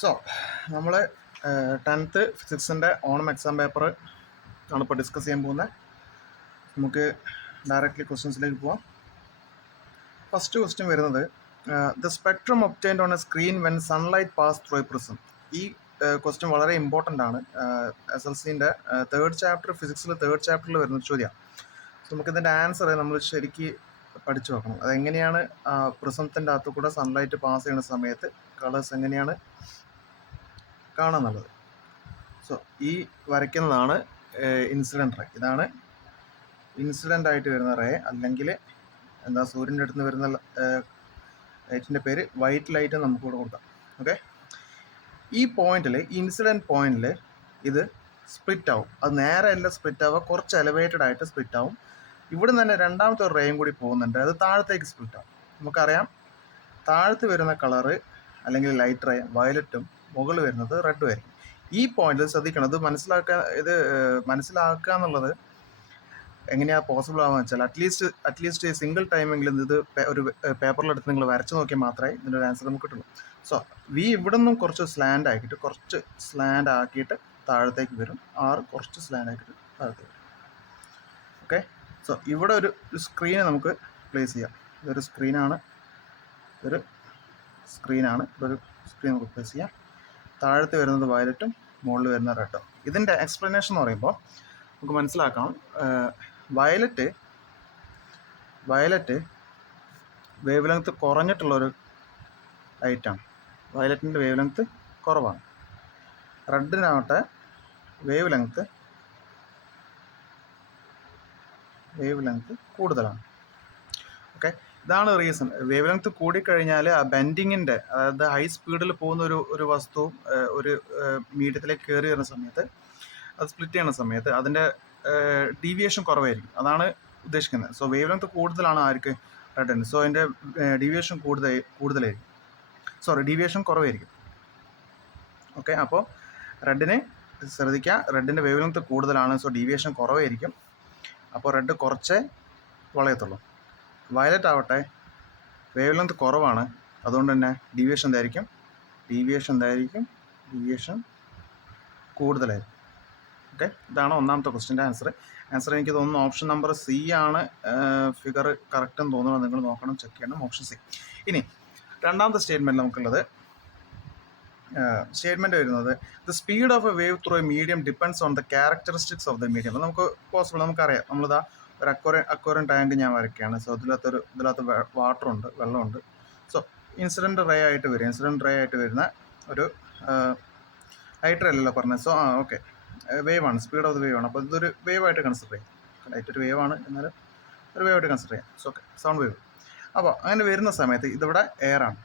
So നമ്മൾ 10th ഫിസിക്സിൻ്റെ Onam exam paper ആണ് ഇപ്പോൾ ഡിസ്കസ് ചെയ്യാൻ പോകുന്നത്. നമുക്ക് ഡയറക്റ്റ്ലി ക്വസ്റ്റ്യൻസിലേക്ക് പോവാം. ഫസ്റ്റ് ക്വസ്റ്റ്യൻ വരുന്നത് the spectrum obtained on A screen when sunlight pass through A prism. ഈ ക്വസ്റ്റ്യൻ വളരെ ഇമ്പോർട്ടൻ്റ് ആണ്. SLCൻ്റെ തേർഡ് ചാപ്റ്റർ ഫിസിക്സിൽ തേർഡ് ചാപ്റ്ററിൽ വരുന്ന ചോദ്യമാണ്. സോ നമുക്കിതിൻ്റെ ആൻസർ നമ്മൾ ശരിക്ക് പഠിച്ചു നോക്കണം. അതെങ്ങനെയാണ് പ്രിസത്തിൻ്റെ അകത്തു കൂടെ സൺലൈറ്റ് പാസ് ചെയ്യുന്ന സമയത്ത് കളേഴ്സ് എങ്ങനെയാണ് കാണാന്നുള്ളത്. സോ ഈ വരയ്ക്കുന്നതാണ് ഇൻസിഡൻറ്റ് റേ. ഇതാണ് ഇൻസിഡൻ്റ് ആയിട്ട് വരുന്ന റേ, അല്ലെങ്കിൽ എന്താ സൂര്യൻ്റെ അടുത്ത് നിന്ന് വരുന്ന ലൈറ്റിൻ്റെ പേര് വൈറ്റ് ലൈറ്റ് നമുക്ക് ഇവിടെ കൊടുക്കാം. ഓക്കെ, ഈ പോയിന്റിൽ ഇൻസിഡൻറ്റ് പോയിന്റിൽ ഇത് സ്പ്ലിറ്റ് ആവും. അത് നേരെ അല്ല സ്പ്ലിറ്റ് ആവുക, കുറച്ച് എലവേറ്റഡ് ആയിട്ട് സ്പ്ലിറ്റ് ആവും. ഇവിടെ നിന്ന് തന്നെ രണ്ടാമത്തെ ഒരു റേയും കൂടി പോകുന്നുണ്ട്, അത് താഴത്തേക്ക് സ്പ്ലിറ്റ് ആവും. നമുക്കറിയാം താഴത്ത് വരുന്ന കളറ് അല്ലെങ്കിൽ ലൈറ്റ് റേ വയലറ്റും, മുകളിൽ വരുന്നത് റെഡും ആയിരിക്കും. ഈ പോയിന്റിൽ ശ്രദ്ധിക്കണം. ഇത് മനസ്സിലാക്കുക എന്നുള്ളത് എങ്ങനെയാണ് പോസിബിൾ ആവുക വെച്ചാൽ അറ്റ്ലീസ്റ്റ് സിംഗിൾ ടൈമെങ്കിലും ഇത് ഒരു പേപ്പറിലെടുത്ത് നിങ്ങൾ വരച്ച് നോക്കിയാൽ മാത്രമേ ഇതിൻ്റെ ഒരു ആൻസർ നമുക്ക് കിട്ടുള്ളൂ. സോ വി ഇവിടെ നിന്നും കുറച്ച് സ്ലാൻഡ് ആക്കിയിട്ട് താഴത്തേക്ക് വരും, ആർ കുറച്ച് സ്ലാൻഡ് ആക്കിയിട്ട് താഴത്തേക്ക് വരും. ഓക്കെ, സോ ഇവിടെ ഒരു സ്ക്രീന് നമുക്ക് പ്ലേസ് ചെയ്യാം. ഇതൊരു സ്ക്രീനാണ്, ഇതൊരു സ്ക്രീൻ നമുക്ക് പ്ലേസ് ചെയ്യാം. താഴത്ത് വരുന്നത് വയലറ്റും മുകളിൽ വരുന്ന റെഡും. ഇതിൻ്റെ എക്സ്പ്ലനേഷൻ എന്ന് പറയുമ്പോൾ നമുക്ക് മനസ്സിലാക്കാം, വയലറ്റ് വേവ് ലെങ്ത്ത് കുറഞ്ഞിട്ടുള്ളൊരു ലൈറ്റാണ്. വയലറ്റിൻ്റെ വേവ് ലെങ്ത്ത് കുറവാണ്. റെഡിനാവട്ടെ വേവ് ലെങ്ത്ത് കൂടുതലാണ്. ഓക്കെ, ഇതാണ് റീസൺ. വേവ് ലെങ്ത്ത് കൂടിക്കഴിഞ്ഞാൽ ആ ബെൻഡിങ്ങിൻ്റെ, അതായത് ഹൈ സ്പീഡിൽ പോകുന്ന ഒരു വസ്തു ഒരു മീഡിയത്തിലേക്ക് കയറി വരുന്ന സമയത്ത്, അത് സ്പ്ലിറ്റ് ചെയ്യുന്ന സമയത്ത് അതിൻ്റെ ഡീവിയേഷൻ കുറവായിരിക്കും. അതാണ് ഉദ്ദേശിക്കുന്നത്. സോ വേവ് ലെങ്ത്ത് കൂടുതലാണ് ആർക്ക്? റെഡിന്. സോ അതിൻ്റെ ഡീവിയേഷൻ ഡീവിയേഷൻ കുറവായിരിക്കും. ഓക്കെ, അപ്പോൾ റെഡിന് ശ്രദ്ധിക്കുക, റെഡിൻ്റെ വേവ് ലെങ്ത്ത് കൂടുതലാണ്, സോ ഡീവിയേഷൻ കുറവായിരിക്കും. അപ്പോൾ റെഡ് കുറച്ചേ വളയത്തുള്ളൂ. വയലറ്റ് ആവട്ടെ വേവ് ലെങ്ത്ത് കുറവാണ്, അതുകൊണ്ട് തന്നെ ഡീവിയേഷൻ കൂടുതലായിരിക്കും. ഓക്കെ, ഇതാണ് ഒന്നാമത്തെ ക്വസ്റ്റ്യൻ്റെ ആൻസർ. എനിക്ക് തോന്നുന്നു ഓപ്ഷൻ നമ്പർ സി ആണ് ഫിഗർ കറക്റ്റ് എന്ന് തോന്നുന്നു. നിങ്ങൾ നോക്കണം, ചെക്ക് ചെയ്യണം. Option C. ഇനി രണ്ടാമത്തെ സ്റ്റേറ്റ്മെൻറ്റ് നമുക്കുള്ളത് വരുന്നത് the speed of A wave through a medium depends on the characteristics of the medium. നമുക്കറിയാം, നമ്മളിതാ ഒരു അക്വേറിയം ടാങ്ക് ഞാൻ വരയ്ക്കുകയാണ്. സോ ഇതിനകത്ത് വാട്ടറുണ്ട്, വെള്ളമുണ്ട്. സോ ഇൻസിഡൻറ്റ് റേ ആയിട്ട് വരുന്ന ഒരു ലൈറ്റ് റേ അല്ലല്ലോ പറഞ്ഞത്. സോ ഓക്കെ, വേവാണ്, സ്പീഡ് ഓഫ് ദ വേവ് ആണ്. അപ്പോൾ ഇതൊരു വേവായിട്ട് കൺസിഡർ ചെയ്യാം. ലൈറ്റ് ഒരു വേവാണ്, എന്നാലും ഒരു വേവായിട്ട് കൺസിഡർ ചെയ്യാം. So okay, sound wave. അപ്പോൾ അങ്ങനെ വരുന്ന സമയത്ത് ഇതിവിടെ എയറാണ്.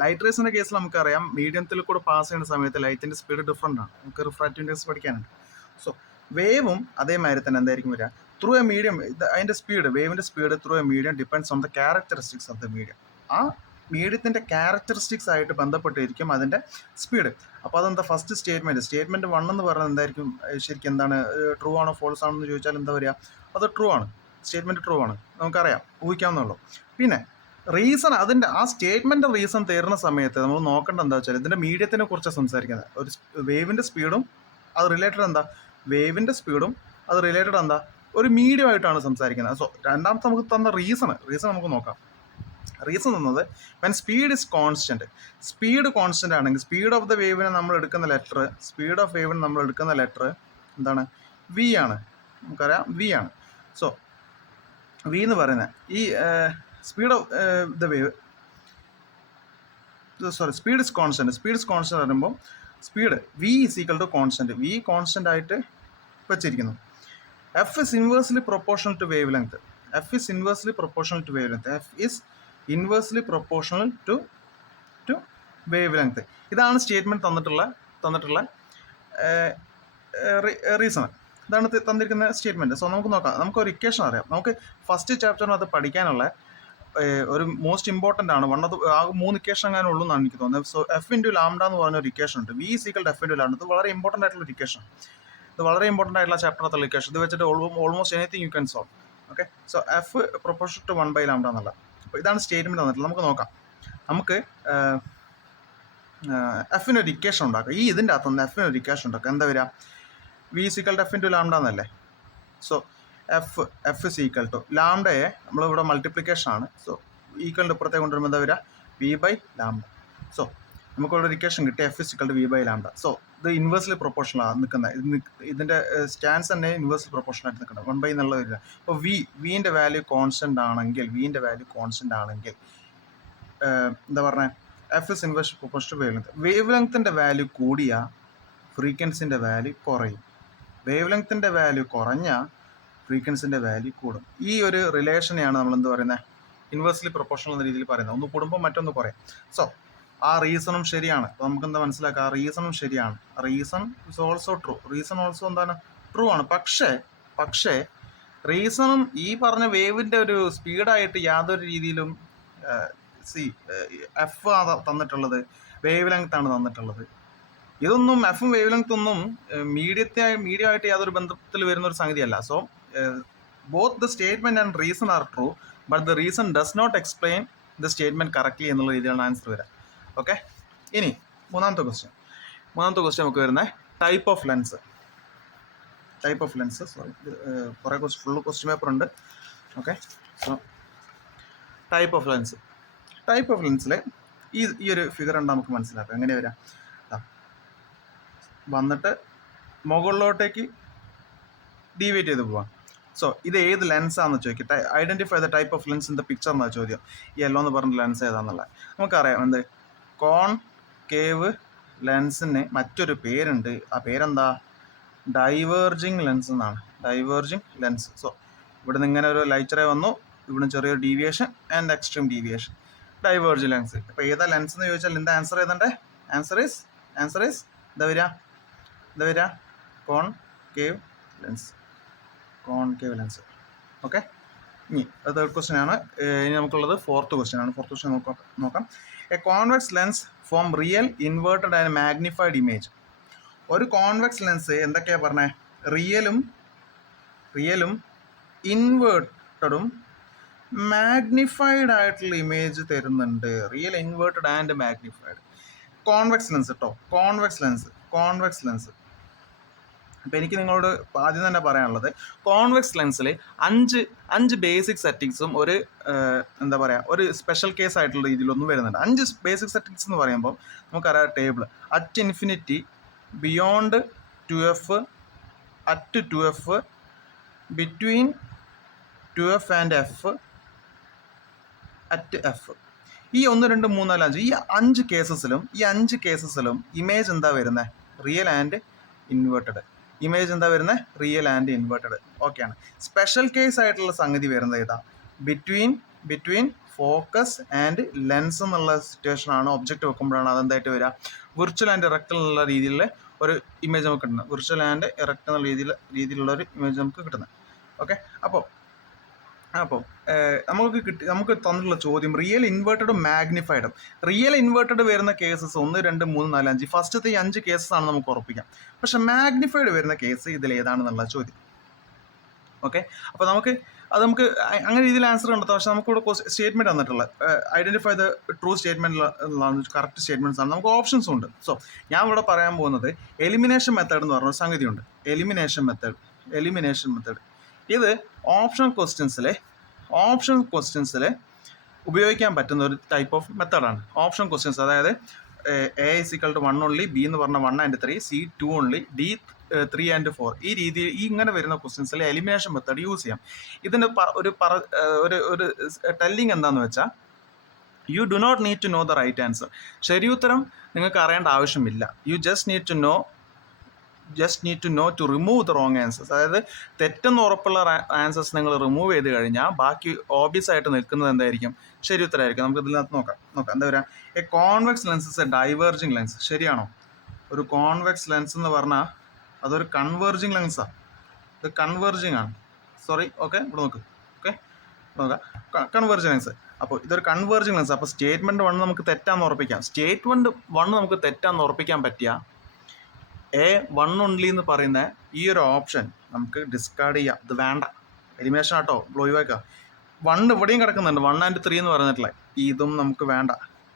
ലൈറ്റ് റേസിൻ്റെ കേസിൽ നമുക്കറിയാം, മീഡിയത്തിൽ കൂടെ പാസ് ചെയ്യുന്ന സമയത്ത് ലൈറ്റിൻ്റെ സ്പീഡ് ഡിഫറൻ്റ് ആണ്. നമുക്ക് റിഫ്രാക്റ്റീവ് ഇൻഡെക്സ് പഠിക്കാനുണ്ട്. സോ വേവും അതേമാതിരി തന്നെ എന്തായിരിക്കും വരിക? ത്രൂ എ മീഡിയം, അതിൻ്റെ വേവിൻ്റെ speed through a medium depends on the characteristics of the medium. ആ മീഡിയത്തിൻ്റെ ക്യാരക്ടറിസ്റ്റിക്സ് ആയിട്ട് ബന്ധപ്പെട്ടിരിക്കും അതിൻ്റെ സ്പീഡ്. അപ്പോൾ അതെന്താ ഫസ്റ്റ് സ്റ്റേറ്റ്മെൻറ്റ് 1 എന്ന് പറഞ്ഞാൽ എന്തായിരിക്കും? ശരിക്കും എന്താണ്? ട്രൂ ആണോ ഫോൾസ് ആണോ എന്ന് ചോദിച്ചാൽ എന്താ വരിക? അത് ട്രൂ ആണ്. സ്റ്റേറ്റ്മെൻറ്റ് ട്രൂ ആണ്, നമുക്കറിയാം, ഊഹിക്കാവുന്നുള്ളൂ. പിന്നെ റീസൺ, അതിൻ്റെ ആ സ്റ്റേറ്റ്മെൻറ്റ് റീസൺ തരുന്ന സമയത്ത് നമ്മൾ നോക്കേണ്ട എന്താ വെച്ചാൽ ഇതിൻ്റെ മീഡിയത്തിനെ കുറിച്ചാണ് സംസാരിക്കുന്നത്. ഒരു വേവിൻ്റെ സ്പീഡും അത് റിലേറ്റഡ് എന്താ? ഒരു മീഡിയം ആയിട്ടാണ് സംസാരിക്കുന്നത്. സോ രണ്ടാമത്തെ നമുക്ക് തന്ന റീസൺ നമുക്ക് നോക്കാം. റീസൺ എന്നത് when speed is constant. Speed constant ആണെങ്കിൽ സ്പീഡ് ഓഫ് വേവിന് നമ്മൾ എടുക്കുന്ന ലെറ്റർ എന്താണ്? വി ആണ്. നമുക്കറിയാം വി ആണ്. സോ വി എന്ന് പറയുന്നത് ഈ speed of the wave, speed is constant പറയുമ്പോൾ speed V is equal to constant. V constant ആയിട്ട് വെച്ചിരിക്കുന്നു. F is inversely proportional to wave length. F is inversely proportional to wave length. ഇതാണ് statement തന്നിട്ടുള്ള reason. ഇതാണ് തന്നിരിക്കുന്ന statement. So നമുക്ക് നോക്കാം. നമുക്കൊരു ഇക്വേഷൻ അറിയാം. നമുക്ക് ഫസ്റ്റ് ചാപ്റ്ററിന് അത് പഠിക്കാനുള്ള ഒരു മോസ്റ്റ് ഇമ്പോർട്ടൻ്റ് ആണ്. ആകെ 3 ഇക്വേഷൻ അങ്ങനെ ഉള്ളൂ എന്നാണ് എനിക്ക് തോന്നുന്നത്. സോ എഫ് ഇൻറ്റു ലാംഡ എന്ന് പറഞ്ഞൊരു ഇക്വേഷൻ ഉണ്ട്. V is equal to F into lambda. ഇത് വളരെ ഇമ്പോർട്ടൻ്റ് ആയിട്ടുള്ള ഇക്വേഷൻ. ഇത് വളരെ ഇമ്പോർട്ടൻ്റ് ആയിട്ടുള്ള ചാപ്റ്ററിനകത്തുള്ള ഇക്വേഷൻ. ഇത് വെച്ചിട്ട് almost anything you can solve. Okay, so F proportion to 1/λ എന്നുള്ള. അപ്പോൾ ഇതാണ് സ്റ്റേറ്റ്മെൻറ്റ് തന്നിട്ടുള്ളത്. നമുക്ക് നോക്കാം. നമുക്ക് എഫിന് ഒരു ഇക്വേഷൻ ഉണ്ടാക്കുക. ഇതിൻ്റെ അകത്തുനിന്ന് എഫിന് ഒരു ഇക്വേഷൻ ഉണ്ടാക്കുക. എന്താ വരിക? V equal F into lambda എന്നല്ലേ. So F is equal to ലാംഡയെ നമ്മളിവിടെ മൾട്ടിപ്ലിക്കേഷൻ ആണ്. സോ ഈക്വലിൻ്റെ ഇപ്പുറത്തേക്ക് കൊണ്ടുവരുമ്പോൾ എന്താ വരിക? V by lambda. സോ നമുക്കിവിടെ ഒരു ഇക്വേഷൻ കിട്ടി, F is equal to V by lambda. So ഇത് ഇൻവേഴ്സ്ലി പ്രൊപ്പോർഷണലാണ് നിൽക്കുന്നത്. ഇതിൻ്റെ സ്റ്റാൻസ് തന്നെ ഇൻവേഴ്സ്ലി പ്രൊപ്പോർഷണലായിട്ട് നിൽക്കുന്നത് 1 ബൈ എന്നുള്ള വരിക. അപ്പോൾ വിൻ്റെ വാല്യൂ കോൺസ്റ്റൻ്റ് ആണെങ്കിൽ എന്താ പറഞ്ഞത്? F is inversely proportional wave length. Wave ലെങ്ത്തിൻ്റെ വാല്യൂ കൂടിയാൽ ഫ്രീക്വൻസിൻ്റെ വാല്യൂ കുറയും. വേവ് ലെങ്ത്തിൻ്റെ വാല്യൂ കുറഞ്ഞാൽ ഫ്രീക്വൻസിൻ്റെ വാല്യൂ കൂടും. ഈ ഒരു റിലേഷനെയാണ് നമ്മൾ എന്ത് പറയുന്നത്? ഇൻവേഴ്സ്ലി പ്രൊപ്പോർഷണൽ എന്ന രീതിയിൽ പറയുന്നത്. ഒന്ന് കൂടുമ്പോൾ മറ്റൊന്ന് കുറയും. സോ ആ റീസണും ശരിയാണ്. അപ്പോൾ നമുക്ക് എന്താ മനസ്സിലാക്കുക? ആ റീസണും ശരിയാണ്. Reason is also true. Reason also എന്താണ്? ട്രൂ ആണ്. പക്ഷേ റീസണും ഈ പറഞ്ഞ വേവിൻ്റെ ഒരു സ്പീഡായിട്ട് യാതൊരു രീതിയിലും എഫ് തന്നിട്ടുള്ളത്, വേവ് ലെങ്ത് ആണ് തന്നിട്ടുള്ളത്. ഇതൊന്നും എഫും വേവ് ലെങ്ത് ഒന്നും മീഡിയ ആയിട്ട് യാതൊരു ബന്ധത്തിൽ വരുന്ന ഒരു സംഗതിയല്ല. So both the statement and reason are true, but the reason does not explain the statement correctly എന്നുള്ള രീതിയിലാണ് ആൻസർ വരിക. ഓക്കെ, ഇനി മൂന്നാമത്തെ ക്വസ്റ്റ്യൻ നമുക്ക് വരുന്നത് ടൈപ്പ് ഓഫ് ലെൻസ്. സോറി, കുറേ ഫുൾ ക്വസ്റ്റ്യൻ പേപ്പർ ഉണ്ട്. ഓക്കെ, സോ ടൈപ്പ് ഓഫ് ലെൻസിൽ ഈ ഒരു ഫിഗർ ഉണ്ട്, നമുക്ക് മനസ്സിലാക്കാം. എങ്ങനെ വരാം? വന്നിട്ട് മുകളിലോട്ടേക്ക് ഡീവിയേറ്റ് ചെയ്ത് പോവാം. സോ ഇത് ഏത് ലെൻസാണെന്ന് ചോദിക്കട്ടെ. Identify the type of lens in the picture എന്നാണ് ചോദ്യം. ഈ യെല്ലോ എന്ന് പറഞ്ഞ ലെൻസ് ഏതാണെന്നുള്ളത് നമുക്കറിയാം. എന്ത്? കോൺകേവ് ലെൻസിന് മറ്റൊരു പേരുണ്ട്. ആ പേരെന്താ? ഡൈവേർജിങ് ലെൻസ് എന്നാണ്. Diverging lens. സോ ഇവിടുന്ന് ഇങ്ങനെ ഒരു ലൈറ്റ് റേ വന്നു, ഇവിടുന്ന് ചെറിയൊരു deviation and extreme deviation, diverging lens. ഇപ്പോൾ ഏതാ ലെൻസ് എന്ന് ചോദിച്ചാൽ എന്താ ആൻസർ ചെയ്തേ? ആൻസർ ഈസ് എന്താ വരിക? Concave lens. ഓക്കെ, ഇനി തേർഡ് ക്വസ്റ്റ്യൻ ആണ്. ഇനി നമുക്കുള്ളത് ഫോർത്ത് ക്വസ്റ്റ്യൻ ആണ്. ഫോർത്ത് ക്വസ്റ്റ്യൻ നോക്കാം. A convex lens form real, inverted and magnified image. ഒരു കോൺവെക്സ് ലെൻസ് എന്തൊക്കെയാണ് പറഞ്ഞത്? റിയലും ഇൻവേർട്ടഡും മാഗ്നിഫൈഡ് ആയിട്ടുള്ള ഇമേജ് തരുന്നുണ്ട്. Real, inverted and magnified. Convex lens കേട്ടോ, കോൺവെക്സ് ലെൻസ്. അപ്പോൾ എനിക്ക് നിങ്ങളോട് ആദ്യം തന്നെ പറയാനുള്ളത്, കോൺവെക്സ് ലെൻസിൽ അഞ്ച് ബേസിക് സെറ്റിങ്സും ഒരു എന്താ പറയുക, ഒരു സ്പെഷ്യൽ കേസ് ആയിട്ടുള്ള രീതിയിലൊന്നും വരുന്നുണ്ട്. 5 ബേസിക് സെറ്റിങ്സ് എന്ന് പറയുമ്പോൾ നമുക്കറിയാം table at infinity, beyond 2f, at 2f, between 2f and f, at f. ഈ 1, 2, 3, 4, 5 ഈ 5 കേസസിലും ഇമേജ് എന്താ വരുന്നത്? Real and inverted. ഓക്കെയാണ്. സ്പെഷ്യൽ കേസ് ആയിട്ടുള്ള സംഗതി വരുന്നത് ഏതാ? ബിറ്റ്വീൻ ഫോക്കസ് ആൻഡ് ലെൻസ് എന്നുള്ള സിറ്റുവേഷൻ ആണ്. ഒബ്ജക്റ്റ് വെക്കുമ്പോഴാണ് അതെന്തായിട്ട് വരിക? വിർച്വൽ ആൻഡ് ഇറക്റ്റ് എന്നുള്ള രീതിയിൽ ഒരു ഇമേജ് നമുക്ക് കിട്ടുന്നത്. വിർച്വൽ ആൻഡ് ഇറക്റ്റ് എന്നുള്ള രീതിയിലുള്ള ഒരു ഇമേജ് നമുക്ക് കിട്ടുന്നത്. ഓക്കെ, അപ്പോൾ നമുക്ക് തന്നിട്ടുള്ള ചോദ്യം റിയൽ, ഇൻവേർട്ടഡും മാഗ്നിഫൈഡും. റിയൽ ഇൻവേർട്ടഡ് വരുന്ന കേസസ് 1, 2, 3, 4, 5 ഫസ്റ്റത്തെ ഈ 5 കേസസ് ആണ് നമുക്ക് ഉറപ്പിക്കാം. പക്ഷെ മാഗ്നിഫൈഡ് വരുന്ന കേസ് ഇതിൽ ഏതാണെന്നുള്ള ചോദ്യം. ഓക്കെ, അപ്പോൾ നമുക്ക് അങ്ങനെ രീതിയിൽ ആൻസർ കണ്ടെത്താം. പക്ഷെ നമുക്കിവിടെ സ്റ്റേറ്റ്മെന്റ് തന്നിട്ടുള്ള identify the true statement, correct statements ആണ്. നമുക്ക് ഓപ്ഷൻസും ഉണ്ട്. സോ ഞാൻ ഇവിടെ പറയാൻ പോകുന്നത് എലിമിനേഷൻ മെത്തേഡ് എന്ന് പറഞ്ഞ സംഗതിയുണ്ട്. എലിമിനേഷൻ മെത്തേഡ് ഇത് ഓപ്ഷൻ ക്വസ്റ്റ്യൻസിൽ ഉപയോഗിക്കാൻ പറ്റുന്ന ഒരു ടൈപ്പ് ഓഫ് മെത്തേഡാണ്. ഓപ്ഷൻ ക്വസ്റ്റ്യൻസ്, അതായത് A is equal to 1 only, B എന്ന് പറഞ്ഞാൽ 1 and 3, C 2 only, D 3 and 4. ഈ രീതിയിൽ ഇങ്ങനെ വരുന്ന ക്വസ്റ്റ്യൻസിൽ എലിമിനേഷൻ മെത്തേഡ് യൂസ് ചെയ്യാം. ഇതിൻ്റെ ഒരു ടെല്ലിങ് എന്താണെന്ന് വെച്ചാൽ, you do not need to know the right answer. ശരി ഉത്തരം നിങ്ങൾക്ക് അറിയേണ്ട ആവശ്യമില്ല. You just need to know to remove the wrong answers. അതായത് തെറ്റെന്ന് ഉറപ്പുള്ള ആൻസേഴ്സ് നിങ്ങൾ റിമൂവ് ചെയ്ത് കഴിഞ്ഞാൽ ബാക്കി ഓബിയസ് ആയിട്ട് നിൽക്കുന്നത് എന്തായിരിക്കും? ശരി ഉത്തരമായിരിക്കും. നമുക്ക് ഇതിനകത്ത് നോക്കാം. എന്താ പറയുക? A convex lens is A diverging lens. ശരിയാണോ? ഒരു കോൺവെക്സ് ലെൻസ് എന്ന് പറഞ്ഞാൽ അതൊരു കൺവേർജിങ് ലെൻസാണ്. ഇത് കൺവേർജിങ് ആണ്. സോറി, ഓക്കെ, ഇവിടെ നോക്കാം. Converging lens. അപ്പോൾ ഇതൊരു കൺവേർജിങ് ലെൻസ്. അപ്പോൾ സ്റ്റേറ്റ്മെന്റ് 1 നമുക്ക് തെറ്റാന്ന് ഉറപ്പിക്കാൻ പറ്റിയ A1 only എന്ന് പറയുന്ന ഈ ഒരു ഓപ്ഷൻ നമുക്ക് ഡിസ്കാർഡ് ചെയ്യാം. ഇത് വേണ്ട, എലിമിനേഷൻ ആട്ടോ, ഒഴിവാക്കാം. 1 ഇവിടെയും കിടക്കുന്നുണ്ട്, 1 and 3 എന്ന് പറഞ്ഞിട്ടുള്ള ഇതും നമുക്ക് വേണ്ട,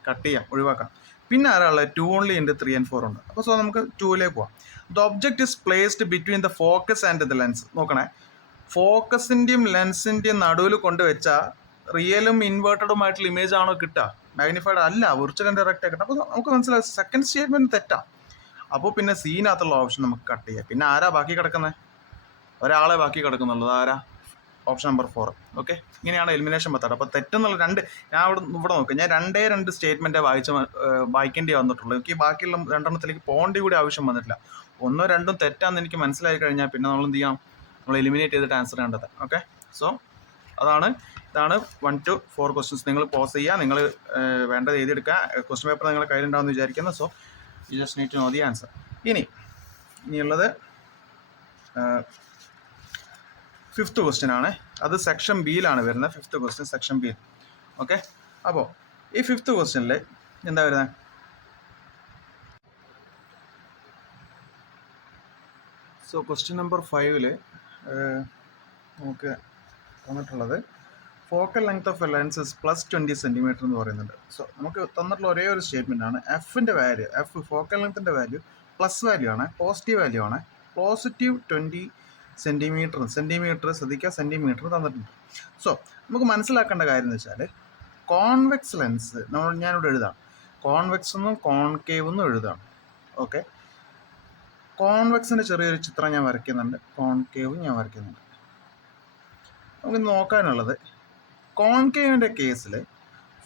കട്ട് ചെയ്യാം, ഒഴിവാക്കാം. പിന്നെ ആരാളുള്ളത് 2 ഓൺലി ഉണ്ട്, 3 and 4 ഉണ്ട്. അപ്പോൾ സോ നമുക്ക് 2ലേക്ക് പോവാം. The object is placed between the focus and the lens. നോക്കണേ, ഫോക്കസിൻ്റെയും ലെൻസിൻ്റെയും നടുവിൽ കൊണ്ടുവച്ചാൽ റിയലും ഇൻവേർട്ടഡുമായിട്ടുള്ള ഇമേജ് ആണോ കിട്ടുക? മാഗ്നിഫൈഡ് അല്ല, വിർച്വൽ ആൻഡ് ഡയറക്റ്റ് കിട്ടുക. അപ്പോൾ നമുക്ക് മനസ്സിലായി സെക്കൻഡ് സ്റ്റേറ്റ്മെൻറ്റ് തെറ്റാ. അപ്പോൾ പിന്നെ സീനകത്തുള്ള ഓപ്ഷൻ നമുക്ക് കട്ട് ചെയ്യാം. പിന്നെ ആരാ ബാക്കി കിടക്കുന്നത്? ഒരാളെ ബാക്കി കിടക്കുന്നുള്ളത്. ആരാ? Option number 4. ഓക്കെ, ഇങ്ങനെയാണ് എലിമിനേഷൻ മെത്തേഡ്. അപ്പോൾ തെറ്റെന്നുള്ള ഞാൻ ഇവിടെ നോക്കാം, ഞാൻ 2 സ്റ്റേറ്റ്മെൻറ്റേ വായിക്കേണ്ടി വന്നിട്ടുള്ളൂ. എനിക്ക് ബാക്കിയുള്ള 2 പോകേണ്ടി കൂടി ആവശ്യം വന്നിട്ടില്ല. 1 or 2 തെറ്റാന്ന് എനിക്ക് മനസ്സിലായി കഴിഞ്ഞാൽ പിന്നെ നമ്മൾ എന്ത് ചെയ്യാം? നമ്മൾ എലിമിനേറ്റ് ചെയ്തിട്ട് ആൻസർ ചെയ്യേണ്ടത്. ഓക്കെ, സോ ഇതാണ് 1 to 4 ക്വസ്റ്റ്യൻസ്. നിങ്ങൾ പോസ് ചെയ്യുക, നിങ്ങൾ വേണ്ടത് എഴുതിയെടുക്കുക. ക്വസ്റ്റ്യൻ പേപ്പർ നിങ്ങളുടെ കയ്യിലുണ്ടാവുമെന്ന് വിചാരിക്കുന്നു. So you just need to know the answer. ഇനിയുള്ളത് 5th ക്വസ്റ്റ്യൻ ആണ്. അത് സെക്ഷൻ ബിയിലാണ് വരുന്നത്. 5th ക്വസ്റ്റ്യൻ സെക്ഷൻ ബിയിൽ. ഓക്കെ, അപ്പോൾ ഈ 5th ക്വസ്റ്റ്യനിൽ എന്താ വരുന്നത്? സോ ക്വസ്റ്റ്യൻ നമ്പർ 5ൽ നമുക്ക് തന്നിട്ടുള്ളത് focal length of a lens is +20 centimetre എന്ന് പറയുന്നുണ്ട്. സോ നമുക്ക് തന്നിട്ടുള്ള ഒരേ ഒരു സ്റ്റേറ്റ്മെൻ്റ് ആണ്. എഫിൻ്റെ വാല്യൂ, ഫോക്കൽ ലെങ്ത്തിൻ്റെ വാല്യൂ പ്ലസ് വാല്യൂ ആണ്, പോസിറ്റീവ് വാല്യൂ ആണ്. പോസിറ്റീവ് 20 സെൻറ്റിമീറ്റർ ശ്രദ്ധിക്കുക, സെൻറ്റിമീറ്റർ തന്നിട്ടുണ്ട്. സോ നമുക്ക് മനസ്സിലാക്കേണ്ട കാര്യം എന്ന് വെച്ചാൽ കോൺവെക്സ് ലെൻസ് ഞാനിവിടെ എഴുതാം. കോൺവെക്സ് എന്നും കോൺകേവ് എന്നും എഴുതാം. ഓക്കെ, കോൺവെക്സിൻ്റെ ചെറിയൊരു ചിത്രം ഞാൻ വരയ്ക്കുന്നുണ്ട്, കോൺകേവും ഞാൻ വരയ്ക്കുന്നുണ്ട്. നമുക്ക് നോക്കാനുള്ളത് കോൺകേവിൻ്റെ കേസിൽ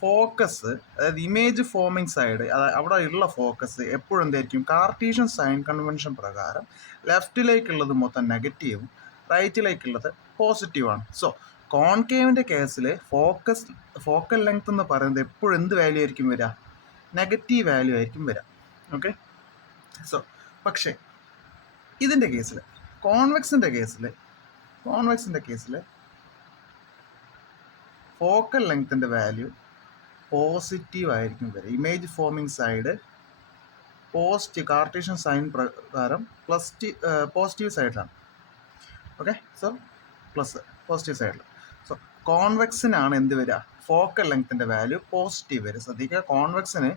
ഫോക്കസ്, അതായത് ഇമേജ് ഫോമിങ് സൈഡ്, അവിടെ ഉള്ള ഫോക്കസ് എപ്പോഴും എന്തായിരിക്കും? കാർട്ടീഷ്യൻ സൈൻ കൺവെൻഷൻ പ്രകാരം ലെഫ്റ്റിലേക്കുള്ളത് മൊത്തം നെഗറ്റീവും റൈറ്റിലേക്കുള്ളത് പോസിറ്റീവാണ്. സോ കോൺകേവിൻ്റെ കേസിൽ ഫോക്കൽ ലെങ്ത് എന്ന് പറയുന്നത് എപ്പോഴും എന്ത് വാല്യൂ ആയിരിക്കും വരിക? നെഗറ്റീവ് വാല്യൂ ആയിരിക്കും വരിക. ഓക്കെ, സോ പക്ഷേ ഇതിൻ്റെ കേസിൽ കോൺവെക്സിൻ്റെ കേസിൽ ഫോക്കൽ ലെങ്ത്തിൻ്റെ വാല്യൂ പോസിറ്റീവ് ആയിരിക്കും വരിക. Image forming side positive, cartesian sign പ്രകാരം പോസിറ്റീവ് സൈഡിലാണ്. ഓക്കെ, സോ പ്ലസ് പോസിറ്റീവ് സൈഡിൽ. സോ കോൺവെക്സിനാണ് എന്ത് വരിക? ഫോക്കൽ ലെങ്ത്തിൻ്റെ വാല്യൂ പോസിറ്റീവ് വരിക. ശ്രദ്ധിക്കുക, കോൺവെക്സിന്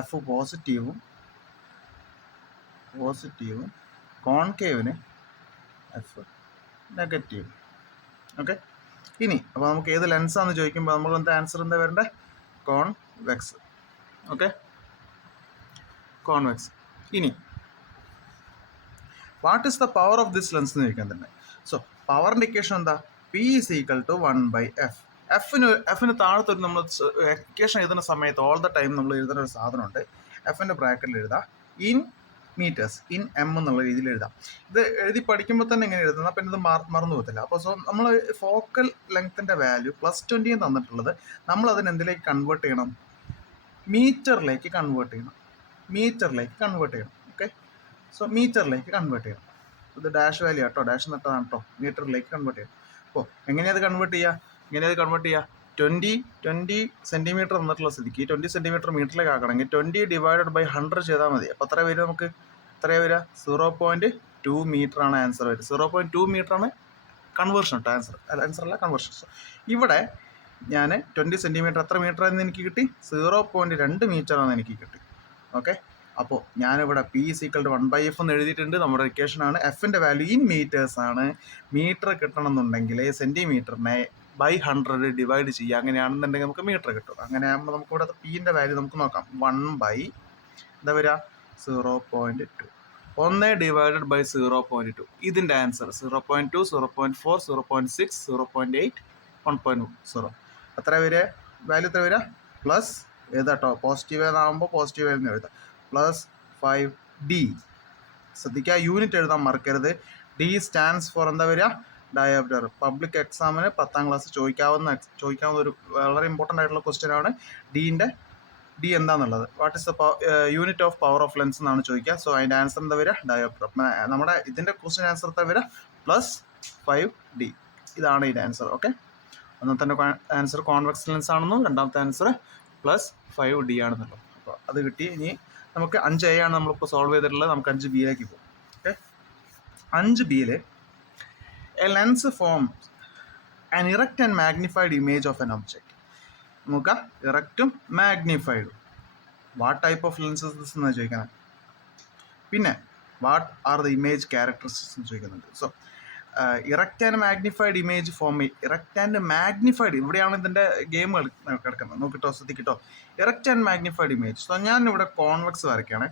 എഫ് പോസിറ്റീവും കോൺകേവിന് എഫ് നെഗറ്റീവും. ഓക്കെ, അപ്പോൾ നമുക്ക് ഏത് ലെൻസാണെന്ന് ചോദിക്കുമ്പോൾ നമ്മൾ ആൻസർ എന്താ വരേണ്ടത്? Convex. Okay, convex. What is the power of this lens എന്ന് ചോദിക്കാൻ തന്നെ. സോ പവറിൻ്റെ ഇക്വേഷൻ എന്താ? P is equal to 1/f. എഫിന് താഴത്തൊരു നമ്മൾ ഇക്വേഷൻ എഴുതുന്ന സമയത്ത് ഓൾ ദ ടൈം നമ്മൾ എഴുതുന്ന ഒരു സാധനമുണ്ട്. എഫിൻ്റെ ബ്രാക്കറ്റിൽ എഴുതാം ഇൻ മീറ്റേഴ്സ്, ഇൻ എം എന്നുള്ള രീതിയിൽ എഴുതാം. ഇത് എഴുതി പഠിക്കുമ്പോൾ തന്നെ ഇങ്ങനെ എഴുതുന്നത്, അപ്പം ഇത് മറന്നു പോകത്തില്ല. അപ്പോൾ സോ നമ്മൾ ഫോക്കൽ ലെങ്ത്തിൻ്റെ വാല്യൂ +20 തന്നിട്ടുള്ളത് നമ്മൾ അതിന് എന്തിലേക്ക് കൺവേർട്ട് ചെയ്യണം? മീറ്ററിലേക്ക് കൺവേർട്ട് ചെയ്യണം. ഓക്കെ, സോ മീറ്ററിലേക്ക് കൺവേർട്ട് ചെയ്യണം. ഇത് ഡാഷ് വാല്യൂ കേട്ടോ, ഡാഷ് നട്ടതാണ് കേട്ടോ, മീറ്ററിലേക്ക് കൺവേർട്ട് ചെയ്യണം. അപ്പോൾ എങ്ങനെയത് കൺവേർട്ട് ചെയ്യുക? 20 സെൻറ്റിമീറ്റർ തന്നിട്ടുള്ള സ്ഥിതിക്ക് 20 സെൻറ്റിമീറ്റർ മീറ്ററിലേക്ക് ആക്കണമെങ്കിൽ 20 / 100 ചെയ്താൽ മതി. അപ്പോൾ എത്ര വരിക? നമുക്ക് എത്രയാണ് വരിക? 0.2 മീറ്ററാണ് ആൻസർ വരിക. 0.2 മീറ്ററാണ് കൺവേർഷൻ കേട്ടോ, ആൻസറല്ല കൺവേർഷൻ. ഇവിടെ ഞാൻ 20 സെൻറ്റിമീറ്റർ എത്ര മീറ്ററാണെന്ന് എനിക്ക് കിട്ടി? 0.2 മീറ്ററാണെന്ന് എനിക്ക് കിട്ടി. ഓക്കെ, അപ്പോൾ ഞാനിവിടെ P is equal to 1/f എന്ന് എഴുതിയിട്ടുണ്ട്. നമ്മുടെ ഇക്വേഷനാണ്. എഫിൻ്റെ വാല്യൂ ഇൻ മീറ്റേഴ്സ് ആണ്. മീറ്റർ കിട്ടണം എന്നുണ്ടെങ്കിൽ സെൻറ്റിമീറ്ററിനെ /100 ഡിവൈഡ് ചെയ്യുക. അങ്ങനെയാണെന്നുണ്ടെങ്കിൽ നമുക്ക് മീറ്റർ കിട്ടും. അങ്ങനെ ആകുമ്പോൾ നമുക്ക് ഇവിടെ Pൻ്റെ വാല്യൂ നമുക്ക് നോക്കാം. 1 എന്താ വരിക? 0.2. 1 / 0.2. ഇതിൻ്റെ ആൻസർ 0.2, 0.4, 0.6, 0.8, 1.0. എത്ര വരിക? വാല്യൂ എത്ര വരിക? പ്ലസ് എഴുതാട്ടോ, പോസിറ്റീവ് ആകുമ്പോൾ പോസിറ്റീവ് എന്ന് എഴുതാം. +5D. ശ്രദ്ധിക്കുക, യൂണിറ്റ് എഴുതാൻ മറക്കരുത്. D സ്റ്റാൻഡ്സ് ഫോർ എന്താ വരിക? ഡയോപ്റ്റർ. പബ്ലിക് എക്സാമിന് 10ാം ക്ലാസ് ചോദിക്കാവുന്ന ഒരു വളരെ ഇമ്പോർട്ടൻ്റ് ആയിട്ടുള്ള ക്വസ്റ്റ്യൻ ആണ്. ഡി എന്താണെന്നുള്ളത്. What is the unit of power of lens എന്നാണ് ചോദിക്കുക. സോ അതിൻ്റെ ആൻസർ എന്താ വരിക? ഡയോപ്റ്റർ. നമ്മുടെ ഇതിൻ്റെ ക്വസ്റ്റ്യൻ ആൻസർ എന്താ വരിക? +5D. ഇതാണ് ഇതിൻ്റെ ആൻസർ. ഓക്കെ, ഒന്നാമത്തെ ആൻസർ കോൺവെക്സ് ലെൻസ് ആണെന്നും രണ്ടാമത്തെ ആൻസർ +5D ആണെന്നുള്ളൂ. അപ്പോൾ അത് കിട്ടി. ഇനി നമുക്ക് 5A ആണ് നമ്മളിപ്പോൾ സോൾവ് ചെയ്തിട്ടുള്ളത്. നമുക്ക് 5Bയിലേക്ക് പോകും. ഓക്കെ, 5Bയിൽ a lens form an erect and magnified image of an object. നോക്കുക, ഇറക്റ്റും മാഗ്നിഫൈഡും. What type of lenses this എന്നാണ് ചോദിക്കുന്നത്. പിന്നെ what are the image characteristics എന്ന് ചോദിക്കുന്നുണ്ട്. So erect and magnified image erect and magnified, ഇവിടെയാണ് ഇതിൻ്റെ ഗെയിമുകൾ കിടക്കുന്നത്. നോക്കിട്ടോ, ശ്രദ്ധിക്കട്ടോ. Erect and magnified image. So ഞാൻ ഇവിടെ കോൺവെക്സ് വരയ്ക്കുകയാണ്.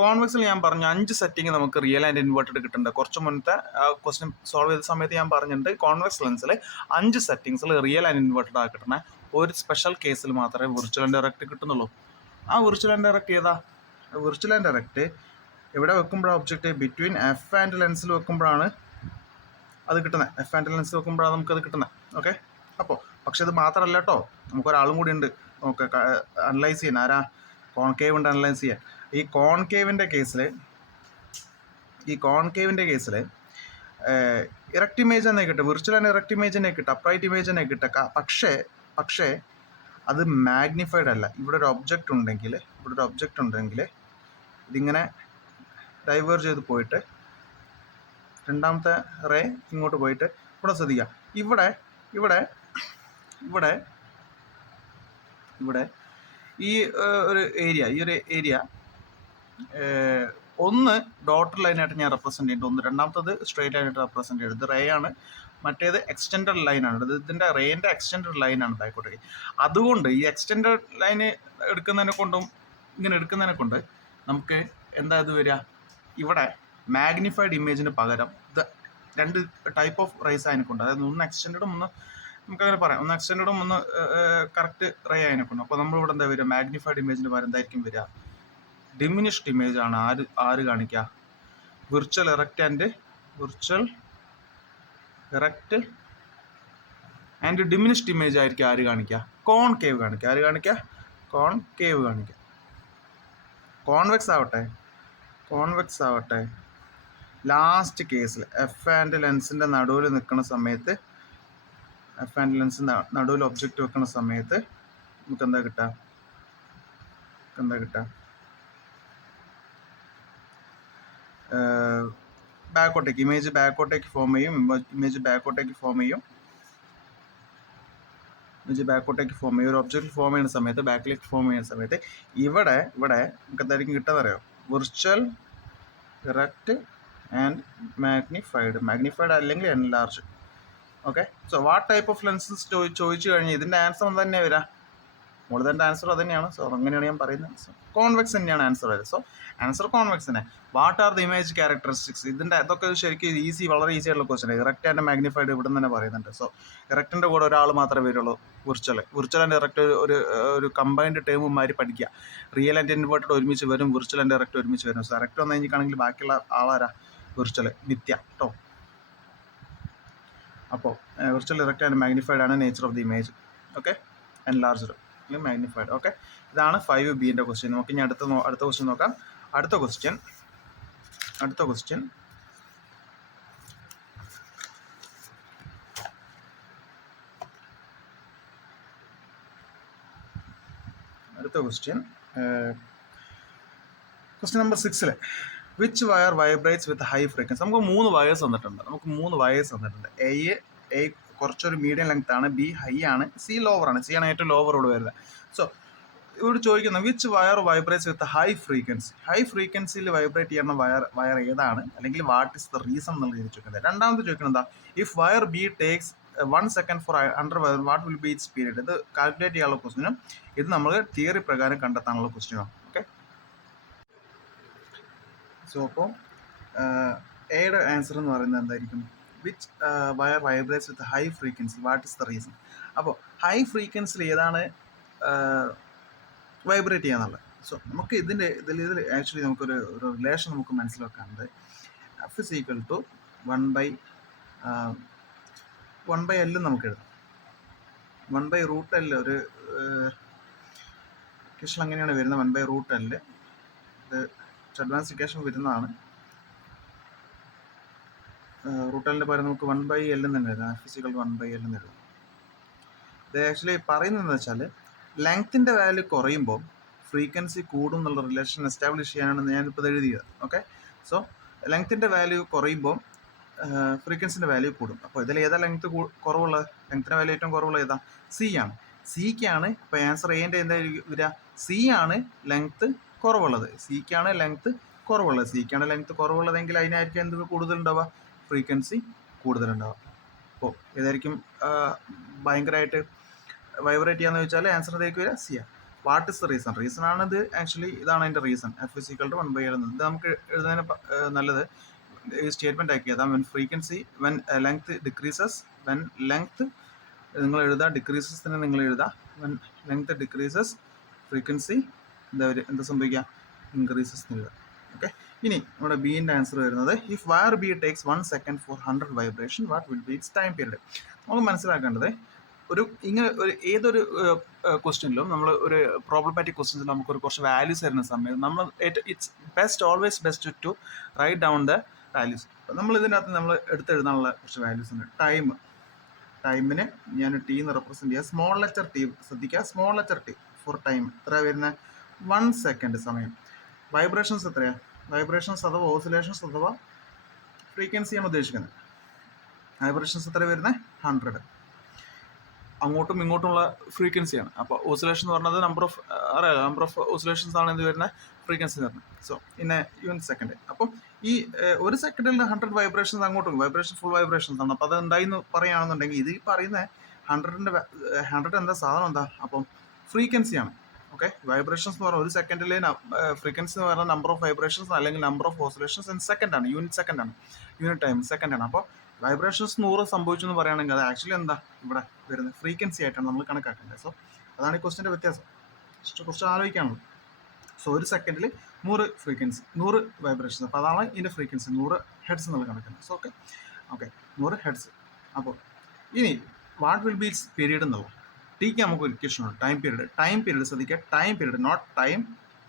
കോൺവെക്സിൽ ഞാൻ പറഞ്ഞു 5 സെറ്റിംഗ് നമുക്ക് റിയൽ ആൻഡ് ഇൻവേർട്ടഡ് കിട്ടുന്നുണ്ട്. കുറച്ച് മുന്നത്തെ ക്വസ്റ്റ്യൻ സോൾവ് ചെയ്ത സമയത്ത് ഞാൻ പറഞ്ഞിട്ടുണ്ട് കോൺവെക്സ് ലെൻസിൽ 5 സെറ്റിങ്സിൽ റിയൽ ആൻഡ് ഇൻവേർട്ടഡ് ആ കിട്ടുന്ന ഒരു സ്പെഷ്യൽ കേസിൽ മാത്രമേ വിർച്വൽ ആൻഡ് ഡയറക്റ്റ് കിട്ടുന്നുള്ളൂ. ആ വിർച്വൽ ആൻഡ് ഡയറക്റ്റ് ഏതാ? വിർച്വൽ ആൻഡ് ഡയറക്റ്റ് എവിടെ വെക്കുമ്പോഴാണ് ഒബ്ജക്റ്റ് ബിറ്റ്വീൻ എഫ് ആൻഡ് ലെൻസിൽ വെക്കുമ്പോഴാണ് അത് കിട്ടുന്നത്. എഫ് ആൻഡ് ലെൻസിൽ വെക്കുമ്പോഴാണ് നമുക്കത് കിട്ടുന്നത്. ഓക്കെ, അപ്പോൾ പക്ഷെ ഇത് മാത്രമല്ല കേട്ടോ, നമുക്കൊരാളും കൂടി ഉണ്ട് നമുക്ക് അനലൈസ് ചെയ്യാൻ. ആരാ? കോൺകേവ് ഉണ്ട് അനലൈസ് ചെയ്യാൻ. ഈ കോൺകേവിൻ്റെ കേസിൽ ഇറക്റ്റ് ഇമേജ് തന്നെ കിട്ടും, വിർച്വൽ ആൻഡ് ഇറക്റ്റ് ഇമേജ് തന്നെ കിട്ടും, അപ്രൈറ്റ് ഇമേജ് തന്നെ കിട്ടുക. പക്ഷേ അത് മാഗ്നിഫൈഡ് അല്ല. ഇവിടെ ഒരു ഒബ്ജക്റ്റ് ഉണ്ടെങ്കിൽ ഇതിങ്ങനെ ഡൈവേർജ് ചെയ്ത് പോയിട്ട് രണ്ടാമത്തെ റേ ഇങ്ങോട്ട് പോയിട്ട് ഇവിടെ ശ്രദ്ധിക്കുക. ഇവിടെ ഈ ഒരു ഏരിയ ഒന്ന് ഡോട്ടർ ലൈനായിട്ട് ഞാൻ റെപ്രസെൻറ്റ് ചെയ്യുന്നുണ്ട്, രണ്ടാമത്തത് സ്ട്രെയിറ്റ് ലൈനായിട്ട് റെപ്രസെൻറ്റ് ചെയ്യുന്നത്. ഇത് റേ ആണ്, മറ്റേത് എക്സ്റ്റെൻഡഡ് ലൈനാണ്. ഇതിൻ്റെ റേൻ്റെ എക്സ്റ്റെൻഡഡ് ലൈനാണ് ബാക്കോട്ടേക്ക്. അതുകൊണ്ട് ഈ എക്സ്റ്റെൻഡഡ് ലൈന് എടുക്കുന്നതിനെ കൊണ്ട് നമുക്ക് എന്താ ഇത് വരിക? ഇവിടെ മാഗ്നിഫൈഡ് ഇമേജിന് പകരം ഇത് 2 ടൈപ്പ് ഓഫ് റേസ് അതിനെക്കൊണ്ട്, അതായത് ഒന്ന് എക്സ്റ്റെൻഡഡും ഒന്ന് നമുക്കങ്ങനെ പറയാം, ഒന്ന് എക്സ്റ്റെൻഡഡും ഒന്ന് കറക്റ്റ് റേ അതിനെക്കൊണ്ട്. അപ്പോൾ നമ്മളിവിടെ എന്താ വരിക? മാഗ്നിഫൈഡ് ഇമേജിന് പകരം എന്തായിരിക്കും വരിക? ഡിമിനിഷ്ഡ് ഇമേജ് ആണ് ആര് കാണിക്കുക? Virtual erect and diminished image ആയിരിക്കും ആര് കാണിക്കുക? കോൺകേവ് കാണിക്കുക. കോൺവെക്സ് ആവട്ടെ ലാസ്റ്റ് കേസിൽ എഫ് ആൻഡ് ലെൻസിൻ്റെ നടുവിൽ നിൽക്കുന്ന സമയത്ത്, നടുവിൽ ഒബ്ജക്റ്റ് വെക്കുന്ന സമയത്ത് നമുക്ക് എന്താ കിട്ടുക? ഇമേജ് ബാക്കോട്ടേക്ക് ഫോം ചെയ്യും. ഒരു ഒബ്ജക്റ്റ് ഫോം ചെയ്യുന്ന സമയത്ത്, ബാക്കിലേക്ക് ഫോം ചെയ്യുന്ന സമയത്ത് ഇവിടെ നമുക്ക് എന്തായിരിക്കും കിട്ടുന്നത് അറിയോ? വിർച്വൽ ഇറക്റ്റ് ആൻഡ് മാഗ്നിഫൈഡ് അല്ലെങ്കിൽ enlarge. Okay, so what type of lenses ചോദിച്ചു കഴിഞ്ഞാൽ ഇതിൻ്റെ ആൻസർ തന്നെ വരാം. മോളിതൻ്റെ ആൻസർ അത് തന്നെയാണ്. സോ അങ്ങനെയാണ് ഞാൻ പറയുന്നത്. സോ കോൺവെക്സ് തന്നെയാണ് ആൻസർ വരിക. സോ ആൻസർ കോൺവെക്സ് തന്നെ. What are the image characteristics? ഇതൊക്കെ ശരിക്കും വളരെ ഈസി ആയിട്ടുള്ള ക്വസ്റ്റൻ. ഇറക്റ്റ് ആൻഡ് മാഗ്നിഫൈഡ് ഇവിടെ തന്നെ പറയുന്നുണ്ട്. സോ ഇറക്റ്റിൻ്റെ കൂടെ ഒരാൾ മാത്രമേ വരുള്ളൂ, വിർച്വൽ ആൻഡ് ഇറക്റ്റ് ഒരു കമ്പൈൻഡ് ടേമുമാതിരി പഠിക്കുക. റിയൽ ആൻഡ് ഇൻവേർട്ടഡ് ഒരുമിച്ച് വരും, വിർച്വൽ ആൻഡ് ഇറക്റ്റ് ഒരുമിച്ച് വരും. സോ ഇറക്റ്റ് വന്നു കഴിഞ്ഞിട്ടാണെങ്കിൽ ബാക്കിയുള്ള ആളാരാ? വിർച്വൽ നിത്യ കേട്ടോ. അപ്പോൾ വിർച്വൽ ഇറക്റ്റ് ആൻഡ് മാഗ്നിഫൈഡ് ആണ് nature of the image. Okay, enlarged magnified. Okay, ഇതാണ് 5B ക്വസ്റ്റ്യൻ. നമുക്ക് ഇനി അടുത്ത ക്വസ്റ്റ്യൻ നോക്കാം. അടുത്ത question question number 6. Which wire vibrates with high frequency? നമുക്ക് 3 വയേഴ്സ് തന്നിട്ടുണ്ട്. എ കുറച്ചൊരു മീഡിയം ലെങ്ത് ആണ്, ബി ഹൈ ആണ്, സി ലോവർ ആണ്. സി ആണ് ഏറ്റവും ലോവറോട് വരുന്നത്. സോ ഇവിടെ ചോദിക്കുന്നത് which wire vibrates with high ഫ്രീക്വൻസിയിൽ വൈബ്രേറ്റ് ചെയ്യുന്ന വയർ ഏതാണ്, അല്ലെങ്കിൽ വാട്ട് ഇസ് ദ റീസൺ എന്നുള്ള രീതിയിൽ ചോദിക്കുന്നത്. രണ്ടാമത് ചോദിക്കുന്നത് എന്താ? If wire B takes 1 second for hundred wire what will be its period? ഇത് കാൽക്കുലേറ്റ് ചെയ്യാനുള്ള ക്വസ്റ്റ്യനും ഇത് നമ്മൾ തിയറി പ്രകാരം കണ്ടെത്താനുള്ള ക്വസ്റ്റ്യനാണ്. ഓക്കെ, സോ അപ്പോൾ എയുടെ ആൻസർ എന്ന് പറയുന്നത് എന്തായിരിക്കും? Which wire vibrates with high frequency, what is the reason? അപ്പോൾ ഹൈ ഫ്രീക്വൻസിയിൽ ഏതാണ് വൈബ്രേറ്റ് ചെയ്യാന്നുള്ളത്? സോ നമുക്ക് ഇതിൽ ആക്ച്വലി നമുക്കൊരു റിലേഷൻ നമുക്ക് മനസ്സിലാക്കാറുണ്ട്. F is equal to 1/L നമുക്ക് എഴുതാം. 1/√L ഒരു ഇക്വേഷൻ അങ്ങനെയാണ് വരുന്നത്. 1/√L ഇത് അഡ്വാൻസ് ഇക്വേഷൻ വരുന്നതാണ്. √Lന്റെ പകരം നമുക്ക് 1/L എന്ന് തന്നെ എഴുതാം. F is equal to 1/L എന്ന് എഴുതാം. ഇത് ആക്ച്വലി പറയുന്നതെന്ന് വെച്ചാൽ ലെങ്ത്തിൻ്റെ വാല്യൂ കുറയുമ്പോൾ ഫ്രീക്വൻസി കൂടും എന്നുള്ള റിലേഷൻ എസ്റ്റാബ്ലിഷ് ചെയ്യാനാണ് ഞാനിപ്പോൾ ഇത് എഴുതിയത്. ഓക്കെ, സോ ലെങ്ത്തിൻ്റെ വാല്യൂ കുറയുമ്പോൾ ഫ്രീക്വൻസിൻ്റെ വാല്യൂ കൂടും. അപ്പോൾ ഇതിൽ ഏതാ ലെങ്ത് കുറവുള്ളത്? ലെങ്ത്തിൻ്റെ വാല്യൂ ഏറ്റവും കുറവുള്ളത് ഏതാ? സി ആണ്. സിക്കാണ് ഇപ്പോൾ ആൻസർ എൻ്റെ എന്താ വരിക, സി ആണ് ലെങ്ത്ത് കുറവുള്ളത്, സിക്കാണ് ലെങ്ത്ത് കുറവുള്ളത്. സിക്കാണ് ലെങ്ത്ത് കുറവുള്ളതെങ്കിൽ അതിനായിരിക്കും എന്ത് കൂടുതലുണ്ടാവുക, ഫ്രീക്വൻസി കൂടുതലുണ്ടാവുക. അപ്പോൾ ഇതായിരിക്കും ഭയങ്കരമായിട്ട് വൈബ്രേറ്റ് ചെയ്യാന്ന് വെച്ചാൽ ആൻസർ ഇതിലേക്ക് വരിക സി ആണ്. What is the reason? Reason ആണിത്. ആക്ച്വലി ഇതാണ് അതിൻ്റെ റീസൺ. F=1/L എന്നത്. ഇത് നമുക്ക് എഴുതാൻ നല്ലത് ഈ സ്റ്റേറ്റ്മെൻ്റ് ആക്കിയതാ. When frequency when length decreases, when length നിങ്ങൾ എഴുതുക, ഡിക്രീസസ് തന്നെ നിങ്ങൾ എഴുതുക. വെൻ ലെങ്ത് ഡിക്രീസസ് ഫ്രീക്വൻസി എന്താ സംഭവിക്കുക, ഇൻക്രീസസ് എഴുതുക. ഓക്കെ. ഇനി നമ്മുടെ ബിൻ്റെ ആൻസർ വരുന്നത് if wire B takes 1 second for 100 vibration what will be its time period. നമുക്ക് മനസ്സിലാക്കേണ്ടത് ഇങ്ങനെ ഒരു ഏതൊരു ക്വസ്റ്റ്യനിലും നമ്മൾ ഒരു പ്രോബ്ലമാറ്റിക് ക്വസ്റ്റ്യൻസിൽ നമുക്കൊരു കുറച്ച് വാല്യൂസ് തരുന്ന സമയത്ത് നമ്മൾ it's always best to write down the values. നമ്മൾ ഇതിനകത്ത് നമ്മൾ എടുത്തെഴുതാനുള്ള കുറച്ച് വാല്യൂസ് ഉണ്ട്. ടൈമിന് ഞാൻ ടി എന്ന് റെപ്രസെൻറ്റ് ചെയ്യുക. സ്മോൾ ലെറ്റർ ടി ശ്രദ്ധിക്കുക, small letter T for time എത്ര വരുന്ന 1 സെക്കൻഡ് സമയം. വൈബ്രേഷൻസ് എത്രയാണ്? വൈബ്രേഷൻസ് അഥവാ ഓസിലേഷൻസ് അഥവാ ഫ്രീക്വൻസിയാണ് ഉദ്ദേശിക്കുന്നത്. വൈബ്രേഷൻസ് എത്ര വരുന്നത്? 100. അങ്ങോട്ടും ഇങ്ങോട്ടുമുള്ള ഫ്രീക്വൻസിയാണ്. അപ്പോൾ ഓസിലേഷൻ എന്ന് പറഞ്ഞത് നമ്പർ ഓഫ് ഓസിലേഷൻസ് ആണ് എന്ത് വരുന്നത്, ഫ്രീക്വൻസി വരുന്നത്. So in A unit second. അപ്പം ഈ ഒരു സെക്കൻഡിൽ 100 വൈബ്രേഷൻസ് അങ്ങോട്ടും ഫുൾ വൈബ്രേഷൻസ് ആണ്. അപ്പോൾ അത് എന്തായിന്ന് പറയുകയാണെന്നുണ്ടെങ്കിൽ ഇത് ഈ പറയുന്ന 100 എന്താ സാധനം എന്താ, അപ്പം ഫ്രീക്വൻസിയാണ്. ഓക്കെ. വൈബ്രേഷൻസ് എന്ന് പറഞ്ഞാൽ ഒരു സെക്കൻഡിലെ ഫ്രീക്വൻസി എന്ന് പറഞ്ഞാൽ നമ്പർ ഓഫ് വൈബ്രേഷൻസ് അല്ലെങ്കിൽ നമ്പർ ഓഫ് ഓസിലേഷൻസ് ഇൻ സെക്കൻഡാണ്, യൂണിറ്റ് ടൈം സെക്കൻഡാണ്. അപ്പോൾ വൈബ്രേഷൻസ് 100 സംഭവിച്ചു എന്ന് പറയുകയാണെങ്കിൽ അത് ആക്ച്വലി എന്താ ഇവിടെ വരുന്നത്, ഫ്രീക്വൻസി ആയിട്ടാണ് നമ്മൾ കണക്കാക്കേണ്ടത്. സോ അതാണ് ഈ ക്വസ്റ്റിൻ്റെ വ്യത്യാസം. കുറച്ച് ആലോചിക്കാനുള്ളത്. സോ ഒരു സെക്കൻഡിൽ 100 വൈബ്രേഷൻസ്. അപ്പോൾ അതാണ് ഇതിൻ്റെ ഫ്രീക്വൻസി, 100 ഹെഡ്സ് എന്നുള്ള കണക്കുന്നത്. So okay 100 hertz. അപ്പോൾ ഇനി what will be its period എന്നുള്ളത്. ടിക്ക് നമുക്ക് ഒരു ഇക്വേഷൻ ഉണ്ട്, ടൈം പീരീഡ് ശ്രദ്ധിക്കുക. Time period note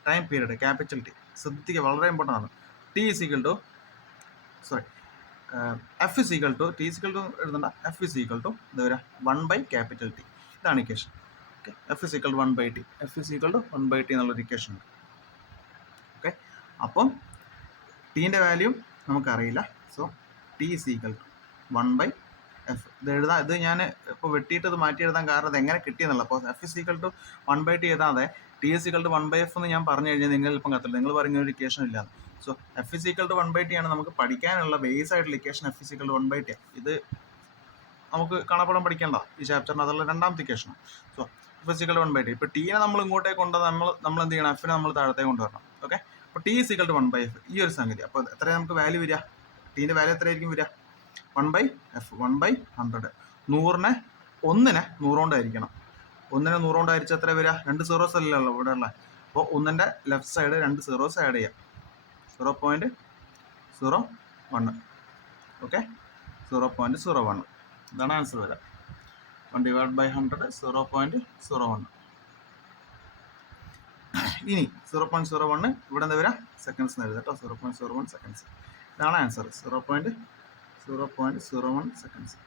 time period, capital T ശ്രദ്ധിക്കുക, വളരെ ഇമ്പോർട്ടൻ്റ് ആണ്. F is equal to എഴുതണ്ട, F is equal to എന്താ വരിക, 1/T. ഇതാണ് equation. Okay. F is equal to 1/T. F is equal to 1/T എന്നുള്ളൊരു equation ഉണ്ട്. Okay. അപ്പം ടീൻ്റെ value നമുക്കറിയില്ല. So T is equal to 1/F. ഇത് ഞാൻ ഇപ്പോൾ വെട്ടിയിട്ട് ഇത് മാറ്റി എഴുതാൻ കാരണം അത് എങ്ങനെ കിട്ടിയെന്നുള്ള. അപ്പോൾ F is equal to 1/T എഴുതാതെ T is equal to 1/F എന്ന് ഞാൻ പറഞ്ഞു കഴിഞ്ഞാൽ നിങ്ങൾ ഇപ്പം കത്തില്ല, നിങ്ങൾ പറയുന്ന ഒരു ഇക്വേഷൻ ഇല്ല. So F is equal to 1/T ആണ് നമുക്ക് പഠിക്കാനുള്ള ബേസ് ആയിട്ടുള്ള equation. F is equal to 1/T. ഇത് നമുക്ക് കാണപ്പെടാൻ പഠിക്കേണ്ട ഈ ചാപ്റ്ററിന്, അതുള്ള രണ്ടാമത്തെ equation. So F is equal to 1/T. ഇപ്പോൾ ടീനെ നമ്മൾ ഇങ്ങോട്ടേക്ക് കൊണ്ടുവന്ന് നമ്മൾ എന്ത് ചെയ്യണം, എഫിനെ നമ്മൾ താഴത്തേക്ക് കൊണ്ടുവരണം. ഓക്കെ. അപ്പോൾ T is equal to 1/F ഈ ഒരു സംഗതി. അപ്പോൾ എത്രയാണ് നമുക്ക് വാല്യൂ വരിക, ടീൻ്റെ വാല്യൂ എത്രയായിരിക്കും വരിക, 1/F 1/100. 100നെ 100 കൊണ്ടായിരിക്കണം. 1നെ 100 കൊണ്ടായിരിച്ചാൽ എത്ര വരിക, 2 സീറോസ് അല്ലല്ലോ ഇവിടെ ഉള്ള. അപ്പോൾ 1ൻ്റെ ലെഫ്റ്റ് സൈഡ് 2 സീറോസ് ആഡ് ചെയ്യാം, 0.01. ഓക്കെ. 0.01 ഇതാണ് ആൻസർ വരിക. 1/100 0.01. ഇനി 0.01 ഇവിടെ എന്താ വരിക, സെക്കൻഡ്സ് എന്ന് എഴുതാം കേട്ടോ. 0.01 സെക്കൻഡ്സ് ഇതാണ് ആൻസർ. 0.01 സെക്കൻഡ്സ്.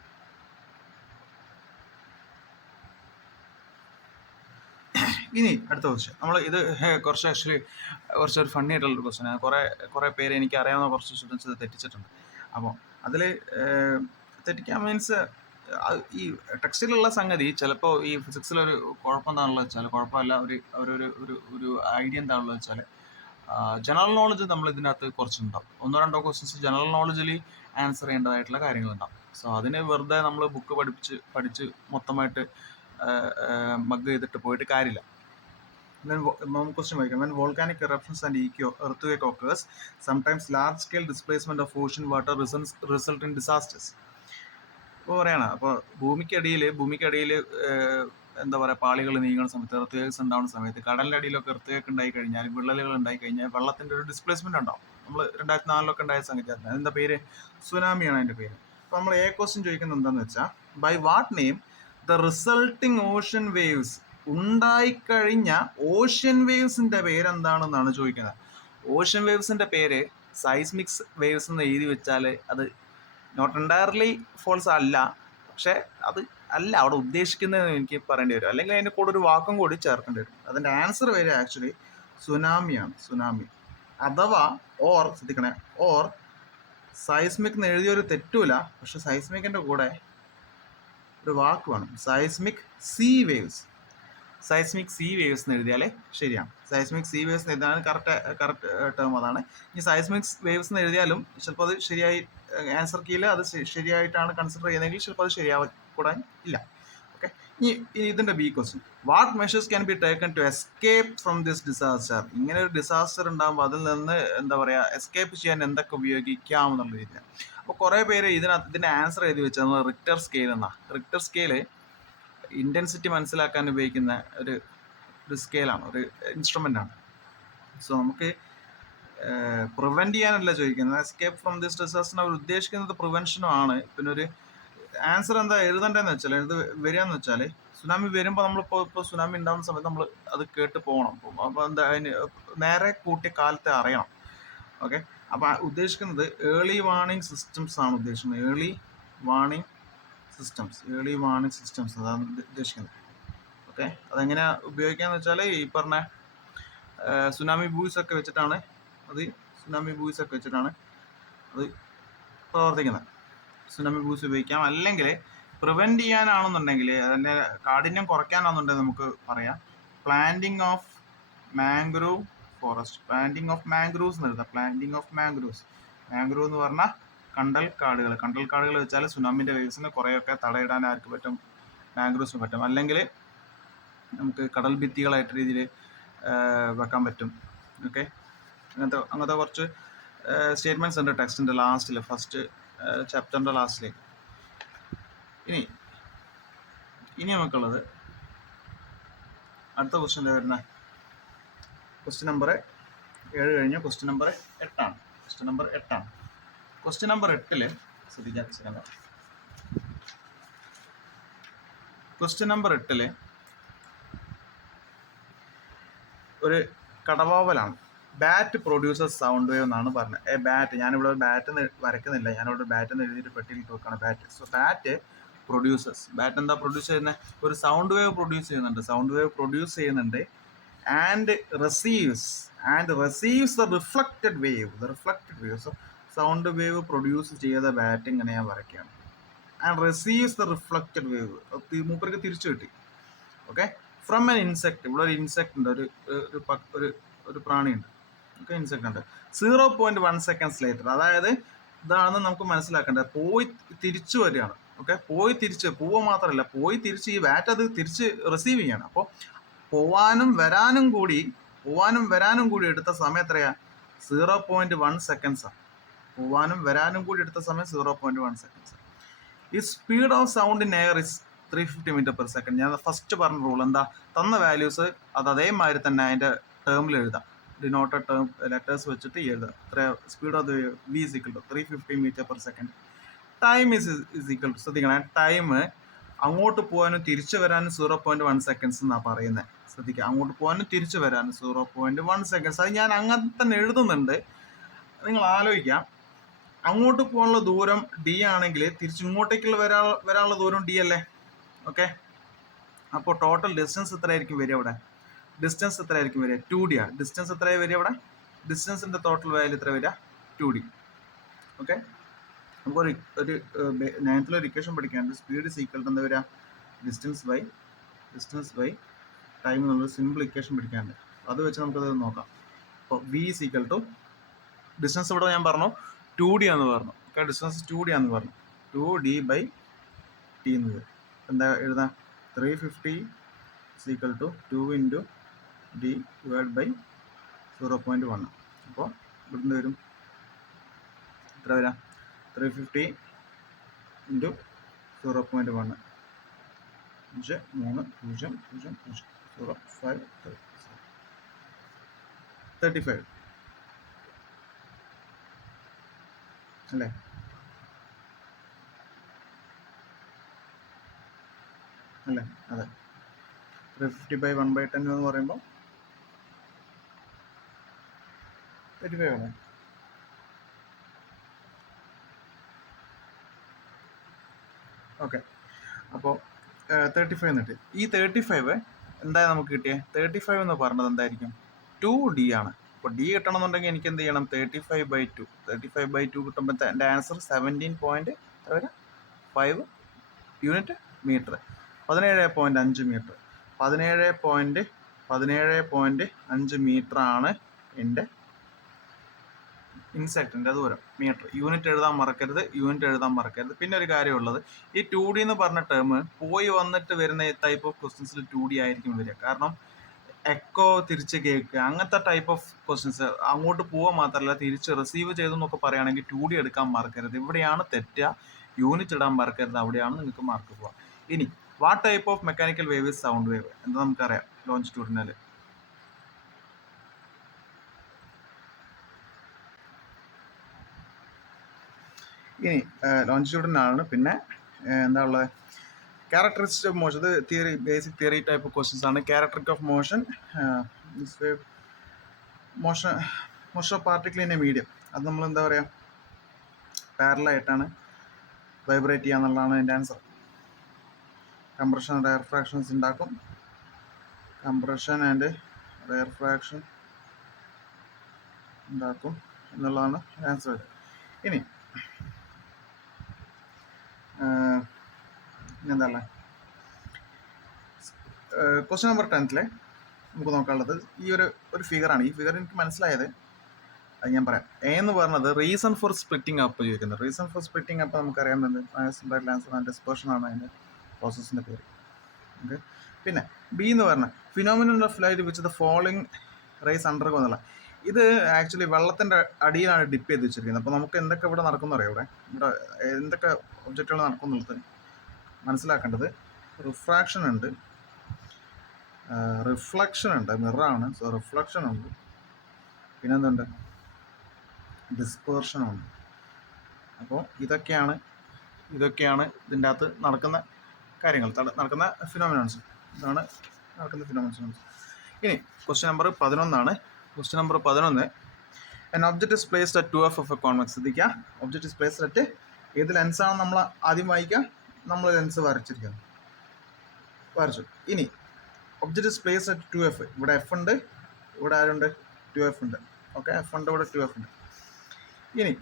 ഇനി അടുത്ത ക്വസ്റ്റ്യൻ നമ്മൾ ഇത് കുറച്ച് ആക്ച്വലി കുറച്ചൊരു ഫണ്ണി ആയിട്ടുള്ളൊരു ക്വസ്റ്റ്യൻ. കുറേ പേര് എനിക്ക് അറിയാവുന്ന കുറച്ച് സ്റ്റുഡൻസ് ഇത് തെറ്റിച്ചിട്ടുണ്ട്. അപ്പോൾ അതിൽ തെറ്റിക്കാൻ മീൻസ് ഈ ടെക്സ്റ്റിലുള്ള സംഗതി ചിലപ്പോൾ ഈ ഫിസിക്സിലൊരു കുഴപ്പം എന്താണെന്ന് വെച്ചാൽ, കുഴപ്പമല്ല, ഒരു ഐഡിയ എന്താണെന്ന് വെച്ചാൽ ജനറൽ നോളജ് നമ്മൾ ഇതിനകത്ത് കുറച്ചുണ്ടാവും. 1-2 ക്വസ്റ്റ്യൻസ് ജനറൽ നോളജിൽ ആൻസർ ചെയ്യേണ്ടതായിട്ടുള്ള കാര്യങ്ങളുണ്ടാവും. സോ അതിന് വെറുതെ നമ്മൾ ബുക്ക് പഠിച്ച് മൊത്തമായിട്ട് മഗ് ചെയ്തിട്ട് പോയിട്ട് കാര്യമില്ല. Question വായിക്കാം. When volcanic eruptions and earthquake occurs, sometimes large scale displacement of ocean water result in disasters. ഇപ്പോൾ പറയണം, അപ്പോൾ ഭൂമിക്കടിയിൽ എന്താ പറയുക, പാളികൾ നീങ്ങുന്ന സമയത്ത്, എർത്ത് ഉണ്ടാവുന്ന സമയത്ത്, കടലിൻ്റെ അടിയിലൊക്കെ എർത്ത് ഉണ്ടായി കഴിഞ്ഞാൽ, വിള്ളലുകൾ ഉണ്ടായി കഴിഞ്ഞാൽ വെള്ളത്തിൻ്റെ ഒരു ഡിസ്പ്ലേസ്മെൻറ്റ് ഉണ്ടാവും. നമ്മൾ 2004 ഉണ്ടായ സംഗതി. എന്താ പേര്, സുനാമിയാണ് അതിൻ്റെ പേര്. അപ്പോൾ നമ്മൾ ക്വസ്റ്റ്യൻ ചോദിക്കുന്നത് എന്താണെന്ന് വെച്ചാൽ, by what name the resulting ocean waves, ഉണ്ടായിക്കഴിഞ്ഞ ഓഷ്യൻ വേവ്സിൻ്റെ പേരെന്താണെന്നാണ് ചോദിക്കുന്നത്. ഓഷ്യൻ വേവ്സിൻ്റെ പേര് സൈസ്മിക്സ് വേവ്സ് എന്ന് എഴുതി വെച്ചാൽ അത് നോട്ട് എൻറ്റയർലി ഫോൾസ് അല്ല, പക്ഷേ അത് അല്ല അവിടെ ഉദ്ദേശിക്കുന്നത് എനിക്ക് പറയേണ്ടി വരും, അല്ലെങ്കിൽ അതിൻ്റെ കൂടെ ഒരു വാക്കും കൂടി ചേർക്കേണ്ടി വരും. അതിൻ്റെ ആൻസർ വരെ ആക്ച്വലി സുനാമിയാണ്. സുനാമി അഥവാ ശ്രദ്ധിക്കണേ, സൈസ്മിക് എന്ന് എഴുതിയൊരു തെറ്റുമില്ല, പക്ഷെ സൈസ്മിക്കിൻ്റെ കൂടെ ഒരു വാക്ക് വേണം, seismic see waves. Seismic see waves എന്ന് എഴുതിയാൽ ശരിയാണ്. സൈസ്മിക് സീ വേവ്സ് എന്ന് എഴുതാൻ കറക്റ്റ് ടേം അതാണ്. ഈ സൈസ്മിക് വേവ്സ് എന്ന് എഴുതിയാലും ചിലപ്പോൾ അത് ശരിയായി ആൻസർ കീയിൽ അത് ശരിയായിട്ടാണ് കൺസിഡർ ചെയ്യുന്നതെങ്കിൽ ചിലപ്പോൾ അത് ശരിയാകൂടാൻ ഇല്ല. ഓക്കെ, ഇനി ഇതിൻ്റെ B question, what measures can be taken to escape from this disaster? ഇങ്ങനെ ഒരു ഡിസാസ്റ്റർ ഉണ്ടാകുമ്പോൾ അതിൽ നിന്ന് എന്താ പറയുക, എസ്കേപ്പ് ചെയ്യാൻ എന്തൊക്കെ ഉപയോഗിക്കാം എന്നുള്ള രീതിയാണ്. അപ്പോൾ കുറേ പേര് ഇതിൻ്റെ ആൻസർ എഴുതി വെച്ചത് റിക്ടർ സ്കെയിൽ എന്നാണ്. റിക്ടർ സ്കെയില് ഇൻറ്റൻസിറ്റി മനസ്സിലാക്കാൻ ഉപയോഗിക്കുന്ന ഒരു സ്കെയിലാണ്, ഒരു ഇൻസ്ട്രുമെൻ്റാണ്. സോ നമുക്ക് പ്രിവെൻറ്റ് ചെയ്യാനല്ല ചോദിക്കുന്നത്, എസ്കേപ്പ് ഫ്രം ദിസ് ഡിസാസ്റ്റർ അവർ ഉദ്ദേശിക്കുന്നത് പ്രിവെൻഷനും ആണ്. പിന്നെ ഒരു ആൻസർ എന്താ എഴുതേണ്ടതെന്ന് വെച്ചാൽ, വരികയെന്ന് വെച്ചാൽ, സുനാമി വരുമ്പോൾ നമ്മളിപ്പോൾ സുനാമി ഉണ്ടാകുന്ന സമയത്ത് നമ്മൾ അത് കേട്ട് പോകണം. അപ്പോൾ എന്താ അതിന് നേരെ കൂട്ടിയ കാലത്തെ അറിയണം. ഓക്കെ, അപ്പോൾ ഉദ്ദേശിക്കുന്നത് ഏർലി വാർണിംഗ് സിസ്റ്റംസ് ആണ് ഉദ്ദേശിക്കുന്നത്. ഏർലി വാർണിംഗ് സിസ്റ്റംസ് അതാണ് ഉദ്ദേശിക്കുന്നത്. ഓക്കെ, അതെങ്ങനെയാണ് ഉപയോഗിക്കാന്ന് വെച്ചാൽ ഈ പറഞ്ഞ സുനാമി ബൂയ്സ് ഒക്കെ വെച്ചിട്ടാണ് അത് പ്രവർത്തിക്കുന്നത്. സുനാമി ബൂയ്സ് ഉപയോഗിക്കാം. അല്ലെങ്കിൽ പ്രിവെൻറ്റ് ചെയ്യാനാണെന്നുണ്ടെങ്കിൽ, അതിൻ്റെ കാഠിന്യം കുറയ്ക്കാനാണെന്നുണ്ടെങ്കിൽ നമുക്ക് പറയാം planting of mangrove forest. Planting of mangroves എന്ന് എഴുതാം. പ്ലാന്റിങ് ഓഫ് മാംഗ്രൂവ്സ് എന്ന് പറഞ്ഞാൽ കണ്ടൽ കാടുകൾ വെച്ചാൽ സുനാമിൻ്റെ വേവ്സിന് കുറേയൊക്കെ തടയിടാൻ ആർക്ക് പറ്റും? മാംഗ്രൂവ്സിന് പറ്റും. അല്ലെങ്കിൽ നമുക്ക് കടൽ ഭിത്തികളായിട്ട് രീതിയിൽ വെക്കാൻ പറ്റും. ഓക്കെ, അങ്ങനത്തെ കുറച്ച് സ്റ്റേറ്റ്മെൻറ്റ്സ് ഉണ്ട് ടെക്സ്റ്റിൻ്റെ ലാസ്റ്റിൽ, ഫസ്റ്റ് ചാപ്റ്ററിൻ്റെ ലാസ്റ്റിലേക്ക്. ഇനി നമുക്കുള്ളത് അടുത്ത ക്വസ്റ്റ്യൻ വരുന്ന ക്വസ്റ്റ്യൻ നമ്പർ 7 കഴിഞ്ഞ് ക്വസ്റ്റ്യൻ നമ്പർ 8ആണ്. ക്വസ്റ്റ്യൻ നമ്പർ 8 ശ്രദ്ധിക്കാൻ. ക്വസ്റ്റ്യൻ നമ്പർ 8 ഒരു കടവാവലാണ്. ബാറ്റ് പ്രൊഡ്യൂസസ് സൗണ്ട് വേവ് എന്നാണ് പറഞ്ഞത്. ബാറ്റ്, ഞാനിവിടെ ബാറ്റ് വരയ്ക്കുന്നില്ല, ഞാനിവിടെ ബാറ്റ് എന്ന് എഴുതിയിട്ട് പെട്ടിയിൽ വെക്കണം. Bat. So bat produces. Bat എന്താ പ്രൊഡ്യൂസ് ചെയ്യുന്നത്? ഒരു സൗണ്ട് വേവ് പ്രൊഡ്യൂസ് ചെയ്യുന്നുണ്ട്. And receives the reflected wave. So sound wave produce ചെയ്ത ബാറ്റ് ഇങ്ങനെ ഞാൻ വരയ്ക്കുകയാണ്. And receives the reflected wave, മൂപ്പർക്ക് തിരിച്ചു കിട്ടി. Okay, from N insect. ഇവിടെ ഒരു ഇൻസെക്ട് ഉണ്ട്, ഒരു പ്രാണിയുണ്ട്. ഓക്കെ, ഇൻസെക്ട് ഉണ്ട്. 0.1 seconds ലേറ്റർ. അതായത് ഇതാണ് നമുക്ക് മനസ്സിലാക്കേണ്ടത്. പോയി തിരിച്ചു വരികയാണ്. ഓക്കെ, പോവുക മാത്രമല്ല, തിരിച്ച് ഈ ബാറ്റ് അത് തിരിച്ച് റിസീവ് ചെയ്യണം. അപ്പോൾ പോവാനും വരാനും കൂടി എടുത്ത സമയം എത്രയാ? 0.1 seconds. പോവാനും വരാനും കൂടി എടുത്ത സമയം 0.1 seconds. ഈ speed of sound in air is 350 m/s. ഞാൻ ഫസ്റ്റ് പറഞ്ഞ റൂൾ എന്താ? തന്ന വാല്യൂസ് അത് അതേമാതിരി തന്നെ അതിൻ്റെ ടേമിൽ എഴുതാം. ഡിനോട്ടഡ് ടേം ലെറ്റേഴ്സ് വെച്ചിട്ട് എഴുതാം. Speed of v is equal to 350 m/s. Time is equal to, ശ്രദ്ധിക്കണം, ടൈം അങ്ങോട്ട് പോകാനും തിരിച്ചു വരാനും 0.1 seconds എന്നാണ് പറയുന്നത്. ശ്രദ്ധിക്കുക, അങ്ങോട്ട് പോകാനും തിരിച്ചു വരാനും 0.1 seconds. അത് ഞാൻ അങ്ങനെ തന്നെ എഴുതുന്നുണ്ട്. നിങ്ങൾ ആലോചിക്കാം, അങ്ങോട്ട് പോകാനുള്ള ദൂരം d ആണെങ്കിൽ തിരിച്ചിങ്ങോട്ടേക്കുള്ള വരാനുള്ള ദൂരം d അല്ലേ? ഓക്കെ, അപ്പോൾ ടോട്ടൽ ഡിസ്റ്റൻസ് എത്രയായിരിക്കും വരിക? അവിടെ ഡിസ്റ്റൻസ് എത്രയായിരിക്കും വരിക? 2d ആണ്. ഡിസ്റ്റൻസ് എത്രയായി വരിക? അവിടെ ഡിസ്റ്റൻസിൻ്റെ ടോട്ടൽ വാല്യൂ എത്ര വരിക? 2d. ഓക്കെ, നമുക്ക് ഒരു 9th ഇക്വേഷൻ പഠിക്കാനുണ്ട്. സ്പീഡ് ഈസ് ഈക്വൽ ടു എന്താ വരിക? ഡിസ്റ്റൻസ് ബൈ ടൈം എന്നുള്ളൊരു സിമ്പിൾ ഇക്വേഷൻ പഠിക്കാനുണ്ട്. അത് വെച്ച് നമുക്കത് നോക്കാം. അപ്പോൾ v is equal to distance, ഇവിടെ ഞാൻ പറഞ്ഞു 2d ആണെന്ന് പറഞ്ഞു. ഓക്കെ, ഡിസ്റ്റൻസ് 2d ആണെന്ന് പറഞ്ഞു. 2d ബൈ t എന്ന് വരും. എന്താ എഴുതാം? 350 is equal to 2 into d divided by 0.1. അപ്പോൾ ഇവിടുന്ന് വരും എത്ര വരാം? 350 into 0.1. 35 അല്ലേ? അതെ, 350 by 1/10 എന്ന് പറയുമ്പോൾ 35 ആണ്. ഓക്കെ, അപ്പോൾ 35 എന്നിട്ട് ഈ 35 എന്തായാലും നമുക്ക് കിട്ടിയേ? 35 എന്ന് പറഞ്ഞത് എന്തായിരിക്കും? 2d ആണ്. അപ്പോൾ d കിട്ടണമെന്നുണ്ടെങ്കിൽ എനിക്ക് എന്ത് ചെയ്യണം? 35/2 കിട്ടുമ്പോൾ എൻ്റെ ആൻസർ 17.5 യൂണിറ്റ് മീറ്റർ, 17.5 മീറ്റർ. 17.5 മീറ്ററാണ് എൻ്റെ ഇൻസെക്റ്റിൻ്റെ ദൂരം. മീറ്റർ യൂണിറ്റ് എഴുതാൻ മറക്കരുത്. പിന്നെ ഒരു കാര്യമുള്ളത്, ഈ 2D എന്ന് പറഞ്ഞ ടേം പോയി വന്നിട്ട് വരുന്ന ടൈപ്പ് ഓഫ് ക്വസ്റ്റ്യൻസിൽ 2D ആയിരിക്കും വരിക. കാരണം എക്കോ തിരിച്ച് കേൾക്കുക അങ്ങനത്തെ ടൈപ്പ് ഓഫ് ക്വസ്റ്റ്യൻസ്, അങ്ങോട്ട് പോകാൻ മാത്രമല്ല തിരിച്ച് റിസീവ് ചെയ്തു എന്നൊക്കെ പറയുകയാണെങ്കിൽ 2D എടുക്കാൻ മറക്കരുത്. ഇവിടെയാണ് തെറ്റുക. യൂണിറ്റ് ഇടാൻ മറക്കരുത്. അവിടെയാണ് നിങ്ങൾക്ക് മാർക്ക് പോവുക. ഇനി what type of mechanical wave is sound wave എന്ന് നമുക്കറിയാം ലോഞ്ചിറ്റ്യൂഡിനൽ. ഇനി ലോഞ്ചിറ്റ്യൂഡിനാണ് പിന്നെ എന്താ ഉള്ളത്, ക്യാരക്ടറിസ്റ്റിക് ഓഫ് മോഷൻ. ഇത് theory, basic theory type questions ആണ്. Characteristic of motion motion of particle in a medium. അത് നമ്മൾ എന്താ പറയുക, പാരലായിട്ടാണ് വൈബ്രേറ്റ് ചെയ്യുക എന്നുള്ളതാണ് അതിൻ്റെ ആൻസർ. കംപ്രഷൻ ആൻഡ് റെയർഫ്രാക്ഷൻസ് ഉണ്ടാക്കും. കംപ്രഷൻ ആൻഡ് റെയർഫ്രാക്ഷൻ ഉണ്ടാക്കും എന്നുള്ളതാണ് ആൻസർ. ഇനി എന്താ ക്വസ്റ്റ്യൻ നമ്പർ 10 നമുക്ക് നോക്കാനുള്ളത് ഈ ഒരു ഫിഗറാണ്. ഈ ഫിഗർ എനിക്ക് മനസ്സിലായത്, അത് ഞാൻ പറയാം. എ എന്ന് പറഞ്ഞത് റീസൺ ഫോർ സ്പ്ലിറ്റിംഗ് അപ്പ് ചോദിക്കുന്നത്. റീസൺ ഫോർ സ്പ്ലിറ്റിംഗ് അപ്പ് നമുക്കറിയാൻ പറ്റുന്നത് ആൻസർ ആൻഡ് ഡിസ്പേർഷൻ ആണ് അതിൻ്റെ പ്രോസസ്സിൻ്റെ പേര്. ഓക്കെ. പിന്നെ ബി എന്ന് പറഞ്ഞാൽ phenomenon of light which the falling rays undergo എന്നുള്ള. ഇത് ആക്ച്വലി വെള്ളത്തിൻ്റെ അടിയിലാണ് ഡിപ്പ് ചെയ്ത് വെച്ചിരിക്കുന്നത്. അപ്പോൾ നമുക്ക് എന്തൊക്കെ ഇവിടെ നടക്കുന്നു അറിയാം. ഇവിടെ എന്തൊക്കെ ഒബ്ജക്റ്റുകൾ നടക്കുന്നുള്ളത് മനസ്സിലാക്കേണ്ടത്. റിഫ്രാക്ഷൻ ഉണ്ട്, റിഫ്ലക്ഷൻ ഉണ്ട്, മിററാണ്. സോ റിഫ്ലക്ഷൻ ഉണ്ട്, പിന്നെന്തുണ്ട്, ഡിസ്പേർഷനുണ്ട്. അപ്പോൾ ഇതൊക്കെയാണ് ഇതിൻ്റെ അകത്ത് നടക്കുന്ന കാര്യങ്ങൾ, നടക്കുന്ന ഫിനോമിനോൺസ്. ഇതാണ് നടക്കുന്ന ഫിനോമിനോൺസ്. ഇനി question number 11 question number 11, an object is placed at 2f of a convex. ശ്രദ്ധിക്കുക, ഒബ്ജക്റ്റ് ഇസ് പ്ലേസ്ഡ് അറ്റ് ഏത് ലെൻസാണ് നമ്മൾ ആദ്യം വായിക്കുക, നമ്മൾ ലെൻസ് വരച്ചു. ഇനി object is placed at 2f. ഇവിടെ എഫ് ഉണ്ട്, ഇവിടെ ആരുണ്ട്, 2f ഉണ്ട്. ഓക്കെ, എഫ് ഉണ്ട്, ഇവിടെ 2f ഉണ്ട്. ഇനി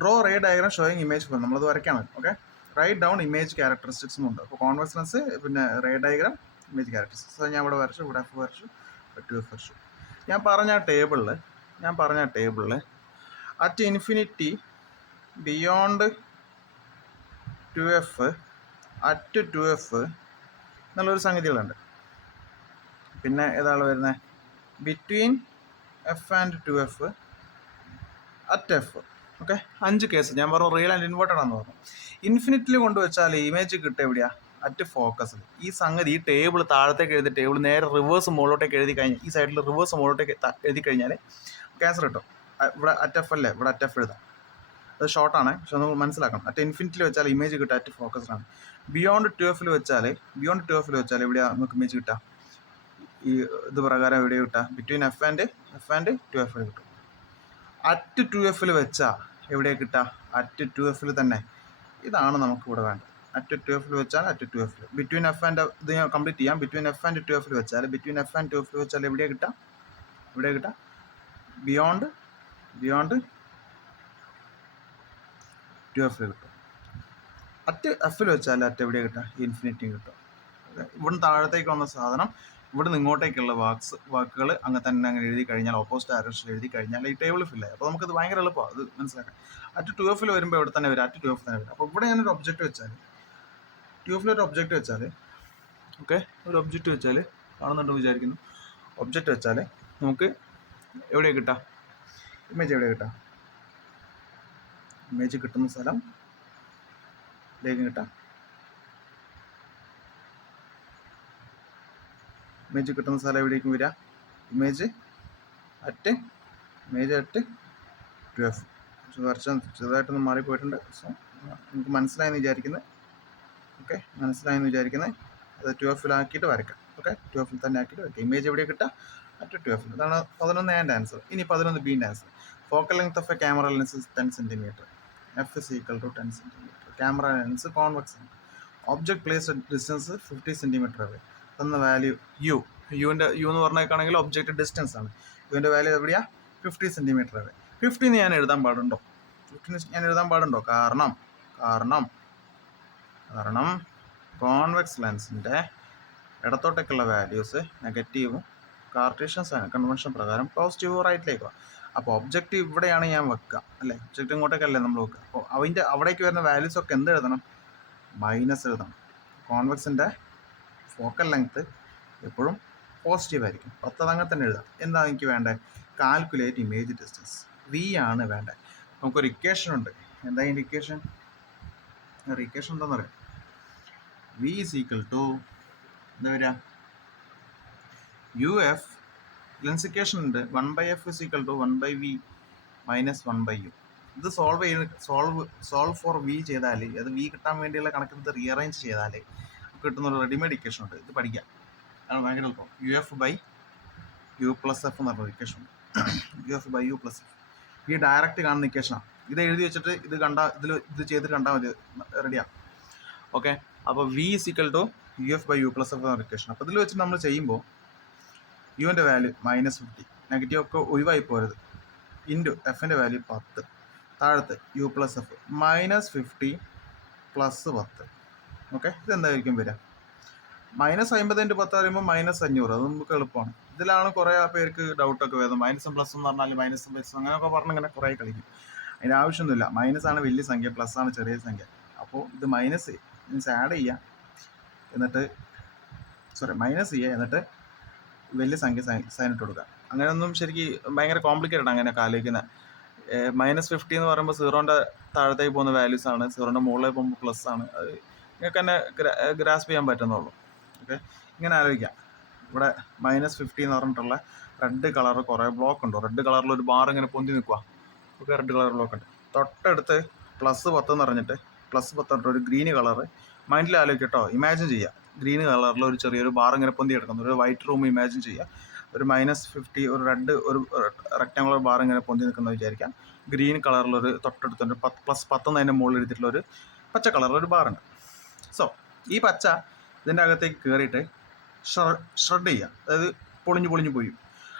draw ray diagram showing image. നമ്മളത് വരയ്ക്കാണ്. ഓക്കെ, റൈറ്റ് ഡൗൺ ഇമേജ് ക്യാരക്ടറിസ്റ്റിക്സും ഉണ്ട്. അപ്പോൾ കോൺവെക്സ് ലെൻസ്, പിന്നെ റേ ഡയഗ്രാം, ഇമേജ് ക്യാരക്ടറിസ്റ്റിക്സ്. അത് ഞാൻ ഇവിടെ വരച്ചു, ഇവിടെ എഫ് വരച്ചു, 2f വരച്ചു. ഞാൻ പറഞ്ഞ ടേബിളിൽ at infinity, beyond 2f, at 2f എന്നുള്ളൊരു സംഗതികളുണ്ട്. പിന്നെ ഏതാണ് വരുന്നത്, between F and 2f, at F. Okay, 5 case ഞാൻ പറഞ്ഞു. റിയൽ ആൻഡ് ഇൻവേർട്ടഡ് ആണെന്ന് പറഞ്ഞു. ഇൻഫിനിറ്റിൽ കൊണ്ടുവച്ചാൽ ഇമേജ് കിട്ടുക എവിടെയാ, അറ്റ് ഫോക്കസിൽ. ഈ സംഗതി ഈ ടേബിൾ താഴത്തേക്ക് എഴുതി ടേബിൾ നേരെ റിവേഴ്സ് മുകളിലോട്ടേക്ക് എഴുതി കഴിഞ്ഞാൽ, ഈ സൈഡിൽ റിവേഴ്സ് മുകളിലോട്ടേക്ക് എഴുതി കഴിഞ്ഞാൽ ക്യാൻസർ കിട്ടും. ഇവിടെ അറ്റ് എഫ് അല്ലേ, ഇവിടെ അറ്റ് എഫ് എഴുതാം. അത് ഷോർട്ടാണ്, പക്ഷെ നമ്മൾ മനസ്സിലാക്കണം. അറ്റ് ഇൻഫിനിറ്റിൽ വെച്ചാൽ ഇമേജ് കിട്ടുക അറ്റ് ഫോക്കസിലാണ്. ബിയോണ്ട് 2f വെച്ചാൽ എവിടെയാണ് നമുക്ക് ഇമേജ് കിട്ടുക, ഈ ഇത് പ്രകാരം എവിടെ കിട്ടുക, ബിറ്റ്വീൻ എഫ് ആൻഡ് 2f കിട്ടും. അറ്റ് 2f വെച്ചാൽ എവിടെയാണ് കിട്ടുക, അറ്റ് 2f തന്നെ. ഇതാണ് നമുക്ക് ഇവിടെ വേണ്ടത്. അറ്റ് 2f വെച്ചാൽ at 2f. Between F and, ഇത് ഞാൻ കംപ്ലീറ്റ് ചെയ്യാം. ബിറ്റ്വീൻ എഫ് ആൻഡ് 2f വെച്ചാൽ എവിടെയാണ് കിട്ടുക, ബിയോണ്ട് 2f കിട്ടും. അറ്റ് എഫിൽ വെച്ചാൽ അറ്റ് എവിടെ കിട്ടുക, ഇൻഫിനിറ്റിയും കിട്ടും. ഇവിടുന്ന് താഴത്തേക്ക് വന്ന സാധനം ഇവിടുന്ന് ഇങ്ങോട്ടേക്കുള്ള വാക്കുകൾ അങ്ങനെ എഴുതി കഴിഞ്ഞാൽ, ഓപ്പോസിറ്റ് ഡയറക്ഷനിൽ എഴുതി കഴിഞ്ഞാൽ ഈ ടേബിൾ ഫില്ലായി. അപ്പോൾ നമുക്കത് ഭയങ്കര എളുപ്പമാണ് അത് മനസ്സിലാക്കാം. അറ്റ് 2f വരുമ്പോൾ ഇവിടെ തന്നെ വരും, അറ്റ് 2f തന്നെ വരും. അപ്പോൾ ഇവിടെ ഞാനൊരു ഒബ്ജക്റ്റ് വെച്ചാൽ, 2f ഒരു ഒബ്ജക്റ്റ് വെച്ചാൽ, ഓക്കെ, ഒരു ഒബ്ജക്റ്റ് വെച്ചാൽ കാണുന്നുണ്ടോ വിചാരിക്കുന്നു. ഒബ്ജക്റ്റ് വെച്ചാൽ നമുക്ക് എവിടെയാണ് കിട്ടുക, ഇമേജ് എവിടെയാണ് കിട്ടുക, ഇമേജ് കിട്ടുന്ന സ്ഥലം ലേക്ക് കിട്ടാം. ഇമേജ് കിട്ടുന്ന സ്ഥലം എവിടേക്കും വരിക, ഇമേജ് അറ്റ് 2f. ചെറുതായിട്ടൊന്ന് മാറിപ്പോയിട്ടുണ്ട്. സോ നമുക്ക് മനസ്സിലായെന്ന് വിചാരിക്കുന്നത്. ഓക്കെ, അത് 2f വരയ്ക്കാം. ഓക്കെ, 2f തന്നെ ആക്കിയിട്ട് വരയ്ക്കാം. ഇമേജ് എവിടെ കിട്ടുക, അറ്റ് 2f. അതാണ് 11 ആൻഡ് ആൻസർ. ഇനി 11 ബീൻ്റെ answer. Focal length of a camera lens is 10 cm. f is equal to 10 cm. Camera lens convex ആണ്. Object placed at distance 50 cm away. തന്ന വാല്യൂ യു എന്ന് പറഞ്ഞേക്കാണെങ്കിൽ ഒബ്ജക്റ്റ് ഡിസ്റ്റൻസ് ആണ്. യുവിൻ്റെ value എവിടെയാണ്, 50 cm away. 50 ഞാൻ എഴുതാൻ പാടുണ്ടോ? കാരണം കോൺവെക്സ് ലെൻസിൻ്റെ ഇടത്തോട്ടേക്കുള്ള വാല്യൂസ് നെഗറ്റീവും കാർട്ടീഷ്യൻ കൺവെൻഷൻ പ്രകാരം പോസിറ്റീവ് റൈറ്റിലേക്ക്. അപ്പോൾ ഒബ്ജക്റ്റ് ഇവിടെയാണ് ഞാൻ വെക്കുക അല്ലേ, ഒബ്ജക്റ്റ് ഇങ്ങോട്ടേക്കല്ലേ നമ്മൾ വെക്കുക. അപ്പോൾ അതിൻ്റെ അവിടേക്ക് വരുന്ന വാല്യൂസ് ഒക്കെ എന്ത് എഴുതണം? മൈനസ് എഴുതണം. കോൺവെക്സിൻ്റെ ഫോക്കൽ ലെങ്ത്ത് എപ്പോഴും പോസിറ്റീവ് ആയിരിക്കും. 10 അങ്ങനെ തന്നെ എഴുതാം. എന്താ എനിക്ക് വേണ്ടത്? കാൽക്കുലേറ്റ് ഇമേജ് ഡിസ്റ്റൻസ്, വി ആണ് വേണ്ടത്. നമുക്കൊരു ഇക്വേഷൻ ഉണ്ട്. എന്താ ഇതിൻ്റെ ഇക്വേഷൻ? ഒരു ഇക്വേഷൻ എന്താണെന്ന് പറയാം. വി ഈസ് ഈക്വൽ ടു എന്താ വരിക? യു എഫ് ലെൻസ് ഇക്വേഷൻ ഉണ്ട്. 1/f is equal to 1/v minus 1/u. ഇത് സോൾവ് ഫോർ വി ചെയ്താൽ, അത് വി കിട്ടാൻ വേണ്ടിയുള്ള കണക്കെടുത്ത് റീഅറേഞ്ച് ചെയ്താൽ കിട്ടുന്ന ഒരു റെഡിമെയ്ഡ് ഇക്വേഷൻ ഉണ്ട്. ഇത് പഠിക്കാം, അത് ഭയങ്കര എളുപ്പം. U F by U plus F എന്ന് പറഞ്ഞ ഇക്വേഷൻ ഉണ്ട്. U F by U plus F ഈ ഡയറക്റ്റ് കാണുന്ന ഇക്വേഷനാണ്. ഇത് എഴുതി വെച്ചിട്ട് ഇത് ചെയ്തിട്ട് കണ്ടാൽ മതി, റെഡിയാണ്. ഓക്കെ, അപ്പോൾ V is equal to U F by U plus F എന്ന ഇക്വേഷൻ. അപ്പോൾ ഇതിൽ വെച്ചിട്ട് നമ്മൾ ചെയ്യുമ്പോൾ യുവിൻ്റെ വാല്യൂ -50, നെഗറ്റീവ് ഒക്കെ ഒഴിവായി പോരുത്, ഇൻറ്റു എഫിൻ്റെ വാല്യൂ 10, താഴത്ത് U plus F -50 plus 10. Okay, ഇതെന്തായിരിക്കും വരിക? -50 × 10 പറയുമ്പോൾ -500. അത് നമുക്ക് എളുപ്പമാണ്. ഇതിലാണ് കുറേ പേർക്ക് ഡൗട്ടൊക്കെ വരുന്നത്. മൈനസും പ്ലസും എന്ന് പറഞ്ഞാൽ മൈനസും പ്ലസും അങ്ങനെയൊക്കെ പറഞ്ഞ് ഇങ്ങനെ കുറേ കളിക്കും. അതിൻ്റെ ആവശ്യമൊന്നുമില്ല. മൈനസാണ് വലിയ സംഖ്യ, പ്ലസ് ആണ് ചെറിയ സംഖ്യ. അപ്പോൾ ഇത് മൈനസ് ആഡ് ചെയ്യുക, എന്നിട്ട് മൈനസ് ചെയ്യുക, എന്നിട്ട് വലിയ സംഖ്യ സൈൻ ഇട്ട് കൊടുക്കുക. അങ്ങനെയൊന്നും ശരിക്കും ഭയങ്കര കോംപ്ലിക്കേറ്റഡ് അങ്ങനെയൊക്കെ ആലോചിക്കുന്നത്. -50 എന്ന് പറയുമ്പോൾ 0ൻ്റെ താഴത്തേക്ക് പോകുന്ന വാല്യൂസ് ആണ്, 0ൻ്റെ മുകളിലേക്ക് പോകുമ്പോൾ പ്ലസ് ആണ്. അത് നിങ്ങൾക്ക് തന്നെ ഗ്രാസ്പ് ചെയ്യാൻ പറ്റുന്നുള്ളൂ. ഓക്കെ, ഇങ്ങനെ ആലോചിക്കാം. ഇവിടെ -50 എന്ന് പറഞ്ഞിട്ടുള്ള റെഡ് കളർ കുറേ ബ്ലോക്ക് ഉണ്ടോ? റെഡ് കളറിൽ ഒരു ബാർ ഇങ്ങനെ പൊന്തി നിൽക്കുക. ഓക്കെ, റെഡ് കളർ ബ്ലോക്ക് ഉണ്ട്. തൊട്ടടുത്ത് +10 എന്ന് പറഞ്ഞിട്ട് +10 ഒരു ഗ്രീൻ കളർ മൈൻഡിൽ ആലോചിക്കട്ടോ, ഇമാജിൻ ചെയ്യുക. ഗ്രീൻ കളറിൽ ഒരു ചെറിയൊരു ബാർ ഇങ്ങനെ പൊന്തി കിടക്കുന്നു, ഒരു വൈറ്റ് റൂം ഇമാജിൻ ചെയ്യുക. ഒരു -50 ഒരു റെഡ് ഒരു റെക്ടാങ്കുലർ ബാർ ഇങ്ങനെ പൊന്തി നിൽക്കുന്നത് വിചാരിക്കാം. ഗ്രീൻ കളറിലൊരു തൊട്ടടുത്തുണ്ട് +10 എന്നതിൻ്റെ മുകളിൽ എടുത്തിട്ടുള്ള ഒരു പച്ച കളറിലൊരു ബാറുണ്ട്. സോ ഈ പച്ച ഇതിൻ്റെ അകത്തേക്ക് കയറിയിട്ട് ഷ്രെഡ് ചെയ്യുക, അതായത് പൊളിഞ്ഞു പോയി.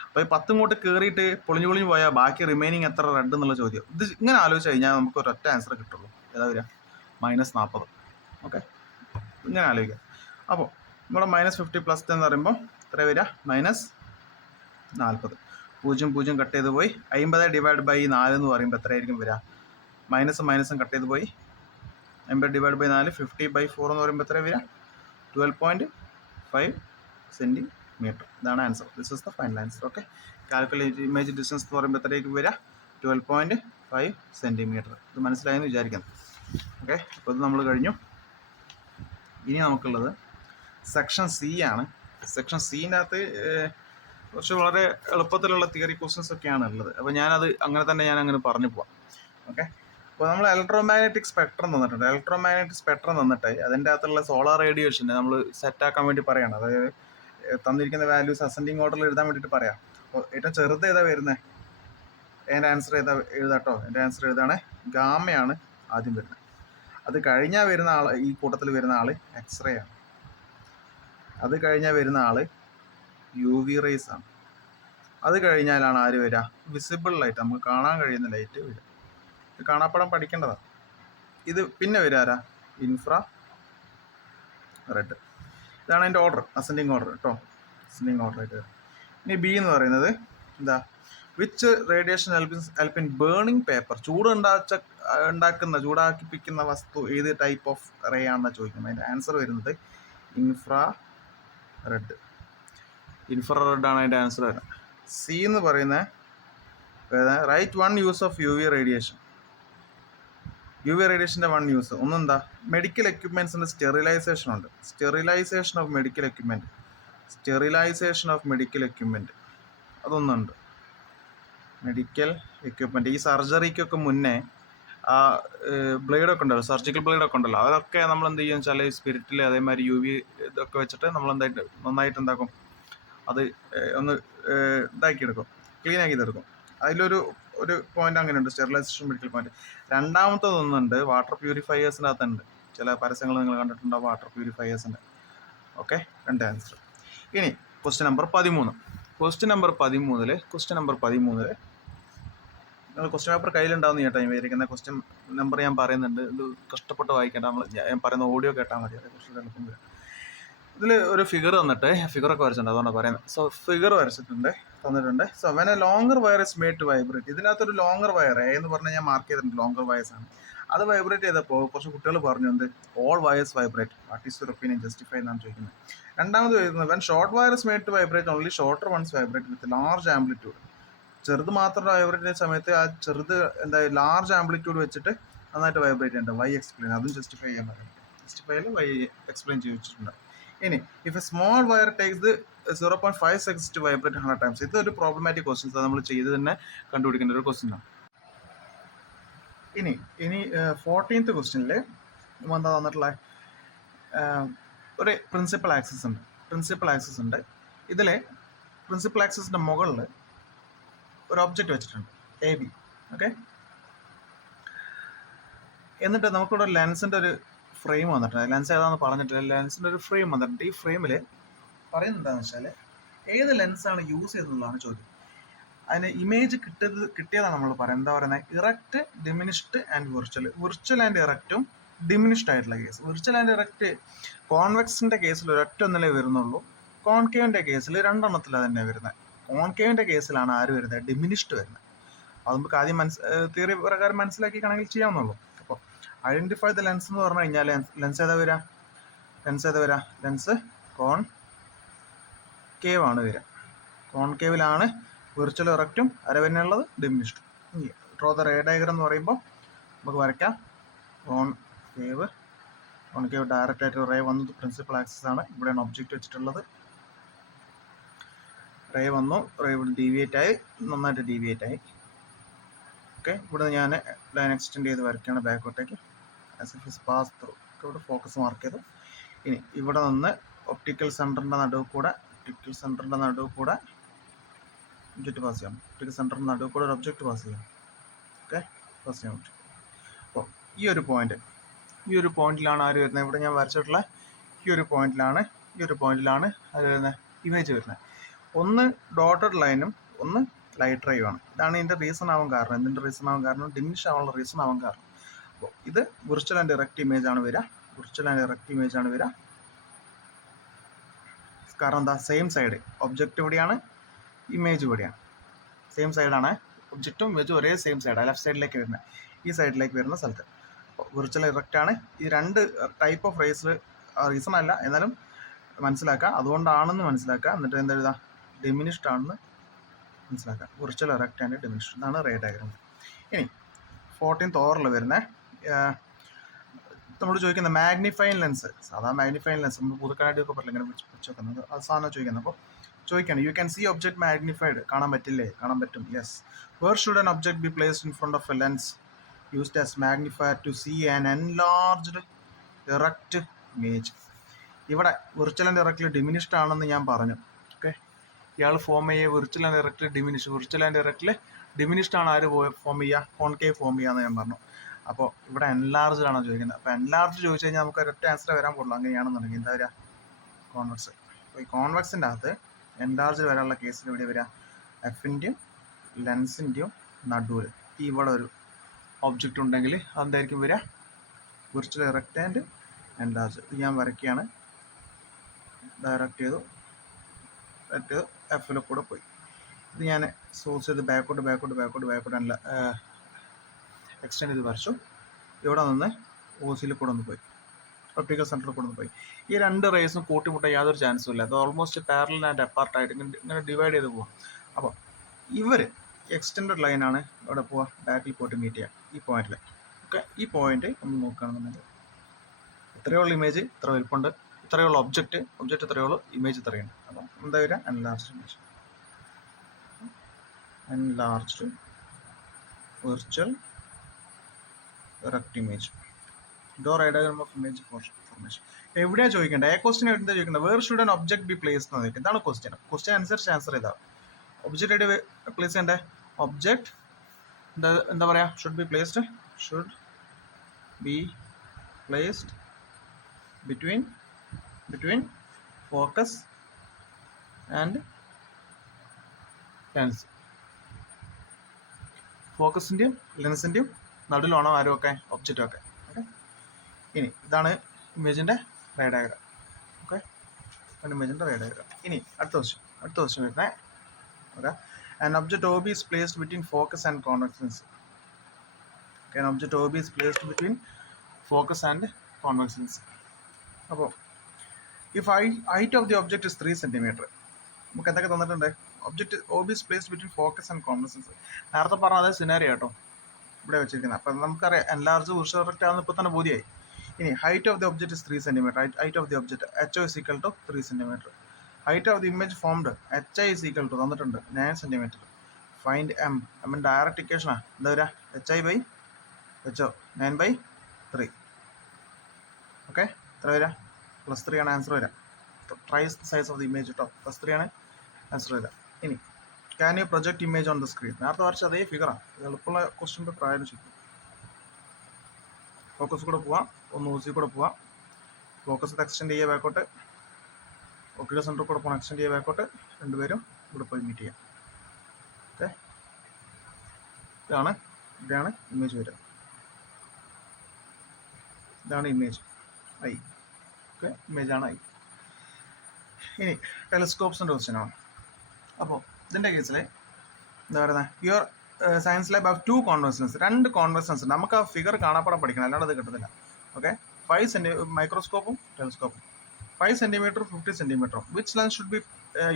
അപ്പോൾ ഈ 10 ഇങ്ങോട്ട് കയറിയിട്ട് പൊളിഞ്ഞു പോയാൽ ബാക്കി റിമൈനിങ് എത്ര റെഡ് എന്നുള്ള ചോദ്യം. ഇത് ഇങ്ങനെ ആലോചിച്ച് കഴിഞ്ഞാൽ നമുക്ക് ഒരൊറ്റ ആൻസർ കിട്ടുള്ളൂ. ഏതാ വരിക? -40. ഓക്കെ, ഇങ്ങനെ ആലോചിക്കുക. അപ്പോൾ നമ്മുടെ -50 + എന്ന് പറയുമ്പോൾ എത്ര വരിക? -40. 0 കട്ട് ചെയ്ത് പോയി. 50/4 എന്ന് പറയുമ്പോൾ എത്രയായിരിക്കും വരിക? മൈനസും കട്ട് ചെയ്ത് പോയി. 50/4 50/4 എന്ന് പറയുമ്പോൾ എത്ര വരിക? 12.5 സെൻറ്റിമീറ്റർ. ഇതാണ് answer. This is the final answer. Okay, calculate image distance എന്ന് പറയുമ്പോൾ എത്രയ്ക്ക് വരിക? 12.5 സെൻറ്റിമീറ്റർ. ഇത് മനസ്സിലായെന്ന് വിചാരിക്കുന്നു. ഓക്കെ, അപ്പോൾ ഇത് നമ്മൾ കഴിഞ്ഞു. ഇനി നമുക്കുള്ളത് സെക്ഷൻ സി ആണ്. സെക്ഷൻ സിൻ്റെ അകത്ത് കുറച്ച് വളരെ എളുപ്പത്തിലുള്ള തിയറി ക്വസ്റ്റ്യൻസ് ഒക്കെയാണ് ഉള്ളത്. അപ്പോൾ ഞാനത് അങ്ങനെ പറഞ്ഞു പോവാം. ഓക്കെ, അപ്പോൾ നമ്മൾ ഇലക്ട്രോമാഗ്നറ്റിക് സ്പെക്ട്രം തന്നിട്ടുണ്ട്. ഇലക്ട്രോമാഗ്നറ്റിക് സ്പെക്ട്രം തന്നിട്ട് അതിൻ്റെ അകത്തുള്ള സോളാർ റേഡിയേഷനെ നമ്മൾ സെറ്റാക്കാൻ വേണ്ടി പറയണം. അതായത് തന്നിരിക്കുന്ന വാല്യൂസ് അസെൻഡിങ് ഓർഡറിൽ എഴുതാൻ വേണ്ടിയിട്ട് പറയാം. അപ്പോൾ ഏറ്റവും ചെറുത് ഏതാ വരുന്നത്? എൻ്റെ ആൻസർ എഴുതാട്ടോ. എൻ്റെ ആൻസർ എഴുതാണ് ഗാമയാണ് ആദ്യം വരുന്നത്. അത് കഴിഞ്ഞാൽ വരുന്ന ആൾ, ഈ കൂട്ടത്തിൽ വരുന്ന ആൾ എക്സ്റേ ആണ്. അത് കഴിഞ്ഞാൽ വരുന്ന ആൾ UV റേസ് ആണ്. അത് കഴിഞ്ഞാലാണ് ആര് വരിക? വിസിബിൾ ലൈറ്റ്, നമുക്ക് കാണാൻ കഴിയുന്ന ലൈറ്റ് വരിക. ഇത് കാണാപ്പാടം പഠിക്കേണ്ടതാണ്. ഇത് പിന്നെ വരിക ആരാ? Infra red. ഇതാണ് അതിൻ്റെ ഓർഡർ, അസെൻഡിങ് ഓർഡർ കേട്ടോ. അസെൻഡിങ് ഓർഡർ ആയിട്ട് വരും. ഇനി ബി എന്ന് പറയുന്നത് എന്താ? Which radiation help in burning paper. ചൂടാക്കിപ്പിക്കുന്ന വസ്തു ഏത് ടൈപ്പ് ഓഫ് റേ ആണെന്ന് ചോദിക്കുന്നത്. അതിൻ്റെ ആൻസർ വരുന്നത് ഇൻഫ്രാ റെഡ് ആണ് അതിൻ്റെ ആൻസർ വരുന്നത്. സി എന്ന് പറയുന്നത് right 1 use of UV radiation. UV റേഡിയേഷൻ്റെ 1 യൂസ് ഒന്നെന്താ? മെഡിക്കൽ എക്യുപ്മെൻറ്റ്സിൻ്റെ സ്റ്റെറിലൈസേഷൻ ഉണ്ട്. സ്റ്റെറിലൈസേഷൻ ഓഫ് മെഡിക്കൽ എക്യുപ്മെൻറ്റ് അതൊന്നുണ്ട്. മെഡിക്കൽ എക്യുപ്മെൻറ്റ് ഈ സർജറിക്കൊക്കെ മുന്നേ ആ ബ്ലേഡൊക്കെ ഉണ്ടല്ലോ, സർജിക്കൽ ബ്ലേഡൊക്കെ ഉണ്ടല്ലോ, അതൊക്കെ നമ്മൾ എന്ത് ചെയ്യുക വെച്ചാൽ സ്പിരിറ്റിൽ അതേമാതിരി UV ഇതൊക്കെ വെച്ചിട്ട് നമ്മൾ നന്നായിട്ട് എന്താക്കും? അത് ഒന്ന് ഇതാക്കിയെടുക്കും, ക്ലീൻ ആക്കിയെടുക്കും. അതിലൊരു പോയിന്റ് അങ്ങനെയുണ്ട്, സ്റ്റെറിലൈസേഷൻ മെഡിക്കൽ പോയിന്റ്. രണ്ടാമത്തതൊന്നുണ്ട്, വാട്ടർ പ്യൂരിഫയേഴ്സിൻ്റെ അകത്തുണ്ട്. ചില പരസ്യങ്ങൾ നിങ്ങൾ കണ്ടിട്ടുണ്ടോ വാട്ടർ പ്യൂരിഫയേഴ്സിൻ്റെ? Okay, 2 answer. ഇനി ക്വസ്റ്റ്യൻ നമ്പർ 13. ക്വസ്റ്റ്യൻ നമ്പർ 13 നിങ്ങൾ ക്വസ്റ്റ്യൻ പേപ്പർ കയ്യിലുണ്ടാവുന്ന കേട്ടോ. ഞാൻ വിചാരിക്കുന്ന ക്വസ്റ്റ്യൻ നമ്പർ ഞാൻ പറയുന്നുണ്ട്, ഇത് കഷ്ടപ്പെട്ട് വായിക്കേണ്ട. ഞാൻ പറയുന്ന ഓഡിയോ കേട്ടാൽ മതി, അതേ കുറച്ചുകൂടെ എളുപ്പം വരും. ഇതിൽ ഒരു ഫിഗർ തന്നിട്ട് ഫിഗറൊക്കെ വരച്ചിട്ടുണ്ട്, അതുകൊണ്ടാണ് പറയുന്നത്. സോ ഫിഗർ തന്നിട്ടുണ്ട്. So when a longer wire is made to vibrate, ഇതിനകത്തൊരു ലോങ്ങർ വയർ എന്ന് പറഞ്ഞാൽ ഞാൻ മാർക്ക് ചെയ്തിട്ടുണ്ട് ലോങ്ങർ വയർസ് ആണ്. അത് വൈബ്രേറ്റ് ചെയ്തപ്പോൾ കുറച്ച് കുട്ടികൾ പറഞ്ഞു എന്ത്, all wires vibrate, what is your opinion, justify എന്നാണ് ചോദിക്കുന്നത്. രണ്ടാമത് വരുന്നത് when short wire is made to vibrate only shorter ones vibrate with large amplitude. ചെറുത് മാത്രം വൈബ്രേറ്റ് ചെയ്യുന്ന സമയത്ത് ആ ചെറുത് ലാർജ് ആംപ്ലിറ്റ്യൂഡ് വെച്ചിട്ട് നന്നായിട്ട് വൈബ്രേറ്റ് ചെയ്യേണ്ടത്. വൈ എക്സ്പ്ലെയിൻ, അതും ജസ്റ്റിഫൈ ചെയ്യാൻ പറയും. ജസ്റ്റിഫൈയിൽ വൈ എക്സ്പ്ലെയിൻ ചെയ്തിട്ടുണ്ട്. ഇനി if a small wire takes the 0.5 seconds to vibrate 100 times, ഇതൊരു പ്രോബ്ലമാറ്റിക് ക്വസ്റ്റ്യൻസ് നമ്മൾ ചെയ്ത് തന്നെ കണ്ടുപിടിക്കേണ്ട ഒരു ക്വസ്റ്റ്യൻ ആണ്. ഇനി 14th ക്വസ്റ്റ്യനിൽ എന്താ തന്നിട്ടുള്ള ഒരു പ്രിൻസിപ്പൽ ആക്സിസ് ഉണ്ട്. ഇതിൽ പ്രിൻസിപ്പൽ ആക്സിസിൻ്റെ മുകളിൽ ഒരു ഒബ്ജക്റ്റ് വെച്ചിട്ടുണ്ട് AB. ഓക്കെ, എന്നിട്ട് നമുക്കിവിടെ ലെൻസിൻ്റെ ഒരു ഫ്രെയിം വന്നിട്ടുണ്ട്. ലെൻസ് ഏതാണെന്ന് പറഞ്ഞിട്ടില്ല, ലെൻസിൻ്റെ ഒരു ഫ്രെയിം വന്നിട്ടുണ്ട്. ഈ ഫ്രെയിമിൽ പറയുന്നത് എന്താണെന്ന് വെച്ചാൽ ഏത് ലെൻസാണ് യൂസ് ചെയ്തതെന്നുള്ളതാണ് ചോദ്യം. അതിന് ഇമേജ് കിട്ടിയതാണ് നമ്മൾ പറയുന്നത്. എന്താ പറയുന്നത്, erect, diminished and virtual and ഇറക്റ്റും ഡിമിനിഷ്ഡ് ആയിട്ടുള്ള കേസ്. വിർച്വൽ ആൻഡ് ഇറക്റ്റ് കോൺവെക്സിൻ്റെ കേസിൽ ഒരൊറ്റ ഒന്നിലേ വരുന്നുള്ളൂ, കോൺകേവിൻ്റെ കേസിൽ രണ്ടെണ്ണത്തിലാണ് തന്നെ വരുന്നത്. കോൺകേവിൻ്റെ കേസിലാണ് ആര് വരുന്നത്, ഡിമിനിഷ്ഡ് വരുന്നത്. അത് നമുക്ക് ആദ്യം തിയറി പ്രകാരം മനസ്സിലാക്കിയാണെങ്കിൽ ചെയ്യാവുന്നുള്ളൂ. അപ്പോൾ ഐഡൻറ്റിഫൈ ദ ലെൻസ് എന്ന് പറഞ്ഞു കഴിഞ്ഞാൽ ലെൻസ് ഏതാ വരിക, ലെൻസ് കോൺകേവ് ആണ് വരിക. കോൺകേവിലാണ് വിർച്വൽ ഇറക്റ്റും അരവനുള്ളത് diminished. Draw the ray diagram എന്ന് പറയുമ്പോൾ നമുക്ക് വരയ്ക്കാം. കോൺകേവ് ഡയറക്റ്റ് ആയിട്ട് റേ വന്നത് പ്രിൻസിപ്പൽ ആക്സിസ് ആണ്. ഇവിടെയാണ് ഒബ്ജക്റ്റ് വെച്ചിട്ടുള്ളത്. റേ വന്നു, റേ ഇവിടെ നന്നായിട്ട് ഡീവിയേറ്റ് ആയി. ഓക്കെ, ഇവിടെ ഞാൻ ലൈൻ എക്സ്റ്റെൻഡ് ചെയ്ത് വരയ്ക്കുകയാണ് ബാക്കോട്ടേക്ക്. As if is pass through. ഇവിടെ ഫോക്കസ് മാർക്ക് ചെയ്തു. ഇനി ഇവിടെ നിന്ന് ഒപ്റ്റിക്കൽ സെൻറ്ററിൻ്റെ നടുവ് കൂടെ ഒബ്ജക്റ്റ് പാസ് ചെയ്യാം. ഒപ്റ്റിക്കൽ സെൻറ്ററിൻ്റെ നടുവ് കൂടെ ഒരു ഒബ്ജക്റ്റ് പാസ് ചെയ്യാം. ഓക്കെ, പാസ് ചെയ്യാൻ പറ്റും. അപ്പോൾ ഈ ഒരു പോയിന്റിലാണ് ആര് വരുന്നത്, ഇവിടെ ഞാൻ വരച്ചിട്ടുള്ള ഈ ഒരു പോയിന്റിലാണ് ആര് വരുന്നത്, ഇമേജ് വരുന്നത്. ഒന്ന് ഡോട്ടഡ് ലൈനും ഒന്ന് ലൈറ്റ് റേയുമാണ്. ഇതാണ് ഇതിൻ്റെ റീസൺ ആവാൻ കാരണം, ഡിമിനിഷ് ആവാനുള്ള റീസൺ ആവാൻ കാരണം. അപ്പോൾ ഇത് വിർച്വൽ ആൻഡ് ഇറക്റ്റ് ഇമേജ് ആണ് വരിക. കാരണം എന്താ, സെയിം സൈഡ്, ഒബ്ജക്റ്റ് ഇവിടെയാണ്, ഇമേജ് ഇവിടെയാണ്. സെയിം സൈഡാണ്, ഒബ്ജക്റ്റും ഇമേജും ഒരേ സെയിം സൈഡാണ്, ലെഫ്റ്റ് സൈഡിലേക്ക് വരുന്നത്. ഈ സൈഡിലേക്ക് വരുന്ന സ്ഥലത്ത് വിർച്വൽ ഇറക്റ്റ് ആണ്. ഈ രണ്ട് ടൈപ്പ് ഓഫ് റേസിൽ റീസൺ അല്ല, എന്നാലും മനസ്സിലാക്കുക, അതുകൊണ്ടാണെന്ന് മനസ്സിലാക്കുക. എന്നിട്ട് എന്താ എഴുതാം, ഡിമിനിഷ്ഡ് ആണെന്ന് മനസ്സിലാക്കുക. വിർച്വൽ ഇറക്റ്റ് ആൻഡ് ഡിമിനിഷ്ഡ്, ഇതാണ് റേ ഡയഗ്രം. ഇനി 14th ഓവറിൽ വരുന്ന നമ്മൾ ചോദിക്കുന്ന മാഗ്നിഫൈങ് ലെൻസ്, സാധാ മാഗ്നിഫൈങ് ലെൻസ് നമ്മൾ പുതുക്കാനായിട്ടൊക്കെ പറയില്ല, ഇങ്ങനെ വെച്ച് വെക്കുന്നത്, അത് സാധനം ചോദിക്കുന്നത്. അപ്പോൾ ചോദിക്കുകയാണ്, you can see object magnified, കാണാൻ പറ്റില്ലേ, കാണാൻ പറ്റും, yes. Where should an object be placed in front of a lens used as magnifier to see an enlarged erect image. ഇവിടെ വിർച്വൽ ആൻഡ് ഇറക്റ്റ് ഡിമിനിഷ്ഡ് ആണെന്ന് ഞാൻ പറഞ്ഞു. ഓക്കെ, ഇയാൾ form ചെയ്യുക വിർച്വൽ ആൻഡ് ഇറക്റ്റ് ഡിമിനിഷ്ഡ് ആണ്. ആര് form ചെയ്യുക, concave form ചെയ്യാന്ന് ഞാൻ പറഞ്ഞു. അപ്പോൾ ഇവിടെ എൻലാർജ്ഡ് ആണോ ചോദിക്കുന്നത്. അപ്പോൾ എൻലാർജ് ചോദിച്ചു കഴിഞ്ഞാൽ നമുക്ക് ഒരൊറ്റ ആൻസർ വരാൻ പോകുള്ളൂ. അങ്ങനെയാണെന്നുണ്ടെങ്കിൽ എന്താ വരിക, കോൺവെക്സ്. അപ്പോൾ ഈ കോൺവെക്സിൻ്റെ അകത്ത് എൻലാർജ് വരാനുള്ള കേസിൽ ഇവിടെ വരിക, എഫിൻ്റെയും ലെൻസിൻ്റെയും നടുവിൽ ഇവിടെ ഒരു ഒബ്ജക്റ്റ് ഉണ്ടെങ്കിൽ അതെന്തായിരിക്കും വരിക, വിർച്വൽ ഇറക്റ്റ് ആൻഡ് എൻലാർജ്. ഇത് ഞാൻ വരയ്ക്കുകയാണ്, ഡയറക്റ്റ് ചെയ്തു, എഫിൽ കൂടെ പോയി. ഇത് ഞാൻ സോഴ്സ് ചെയ്ത് ബാക്കോട്ട് എക്സ്റ്റെൻഡ് ചെയ്ത് വരച്ചു. ഇവിടെ നിന്ന് OCയിൽ കൂടെ ഒന്ന് പോയി, ഒപ്റ്റിക്കൽ സെൻറ്ററിൽ കൂടെ ഒന്ന് പോയി. ഈ രണ്ട് റേസും കൂട്ടിമുട്ടാൻ യാതൊരു ചാൻസും ഇല്ല. അത് ഓൾമോസ്റ്റ് പാരലൽ ആൻഡ് അപ്പാർട്ടായിട്ട് ഇങ്ങനെ ഡിവൈഡ് ചെയ്ത് പോവാം. അപ്പോൾ ഇവർ എക്സ്റ്റെൻഡഡ് ലൈനാണ് ഇവിടെ പോവുക, ബാക്കിൽ പോയിട്ട് മീറ്റ് ചെയ്യാം ഈ പോയിന്റിൽ. ഓക്കെ, ഈ പോയിന്റ് ഒന്ന് നോക്കുകയാണെന്നുണ്ടെങ്കിൽ ഇത്രയുള്ള ഇമേജ് ഇത്ര വലുപ്പമുണ്ട്, ഇത്രയുള്ള ഒബ്ജക്റ്റ് ഇത്രയുള്ളൂ, ഇമേജ് ഇത്രയുണ്ട്. അപ്പോൾ എന്താ വരിക, enlarged virtual erect image. Draw diagram of image formation. എവിടെയാണ് ചോദിക്കേണ്ടത്, ക്വസ്റ്റ്യൻ എന്താ ചോദിക്കേണ്ടത്, where should an object be placed എന്ന് ചോദിക്കുന്നത്. ഇതാണ് ക്വസ്റ്റ്യൻ അനുസരിച്ച് ആൻസർ ചെയ്താൽ. ഒബ്ജക്റ്റ് പ്ലേസ് ചെയ്യേണ്ടത്, ഒബ്ജക്റ്റ് എന്താ പറയുക, should be placed between focus and lens. ഫോക്കസിൻ്റെയും ലെൻസിൻ്റെയും നടുവിലാണോ ആരുമൊക്കെ ഒബ്ജക്റ്റൊക്കെ. ഓക്കെ, ഇനി ഇതാണ് ഇമേജിൻ്റെ റേ ഡയഗ്രം. ഓക്കെ, ഫ്രണ്ട് ഇമേജിൻ്റെ റേഡ് വരിക. ഇനി അടുത്ത ക്വസ്റ്റ്യൻ വരുന്നത് okay, an object OB is placed between focus and convex lens. Okay, an object OB is placed between focus and convex lens. അപ്പോൾ if height of the object is 3 centimeter, നമുക്ക് എന്തൊക്കെ തന്നിട്ടുണ്ട്? Object OB is placed between focus and convex lens. നേരത്തെ പറഞ്ഞ അതേ scenario കേട്ടോ ഇവിടെ വെച്ചിരിക്കുന്നത്. അപ്പം നമുക്കറിയാം എൻലാർജ് ഉഷറക്റ്റ് ആണെന്ന് ഇപ്പോൾ തന്നെ ബോധ്യമായി. ഇനി height of the object is 3 centimetre. Height of the object HO is equal to 3 centimetre. Height of the image formed HI is equal to തന്നിട്ടുണ്ട് 9 സെൻറ്റിമീറ്റർ. ഫൈൻഡ് എമ്മിൻ്റെ ഡയറക്റ്റ് ഇക്വേഷനാണ് എന്താ വരിക? HI/HO 9/3. ഓക്കെ, എത്ര വരിക? +3 ആണ് ആൻസർ വരിക. Thrice the size of the image കേട്ടോ, +3 ആണ് ആൻസർ വരിക. ഇനി can you project image on the screen? നേരത്തെ വരച്ച അതേ ഫിഗറാണ്, എളുപ്പമുള്ള ക്വസ്റ്റ്യൻ പേപ്പർ ആയാലും ശരി. ഫോക്കസ് കൂടെ പോവാം, ഒന്ന് ഊസി കൂടെ പോവാം. ഫോക്കസ് എക്സ്റ്റെൻഡ് ചെയ്യുക ബാക്കോട്ട്, ഓക്യുലർ സെൻറ്റർ കൂടെ പോകണം, എക്സ്റ്റെൻഡ് ചെയ്യുക ബാക്കോട്ട്. രണ്ടുപേരും ഇവിടെ പോയി മീറ്റ് ചെയ്യാം. ഓക്കെ, ഇതാണ് ഇമേജ് വരിക. ഇതാണ് ഇമേജ് ഐ. ഓക്കെ, ഇമേജാണ് ഐ. ഇനി ടെലിസ്കോപ്സിൻ്റെ ക്വസ്റ്റ്യനാണ്. അപ്പോൾ ഇതിൻ്റെ കേസിൽ എന്താ പറയുന്നത്? Your science lab have 2 convex lens. 2 convex lens ഉണ്ട്. നമുക്ക് ആ ഫിഗർ കാണാപ്പാടെ പഠിക്കണം, അല്ലാണ്ട് അത് കിട്ടത്തില്ല. ഓക്കെ, 5 സെൻറ്റിമീറ്റർ മൈക്രോസ്കോപ്പും ടെലിസ്കോപ്പും, 5 സെൻറ്റിമീറ്റർ 50 സെൻറ്റിമീറ്ററും. Which lens should be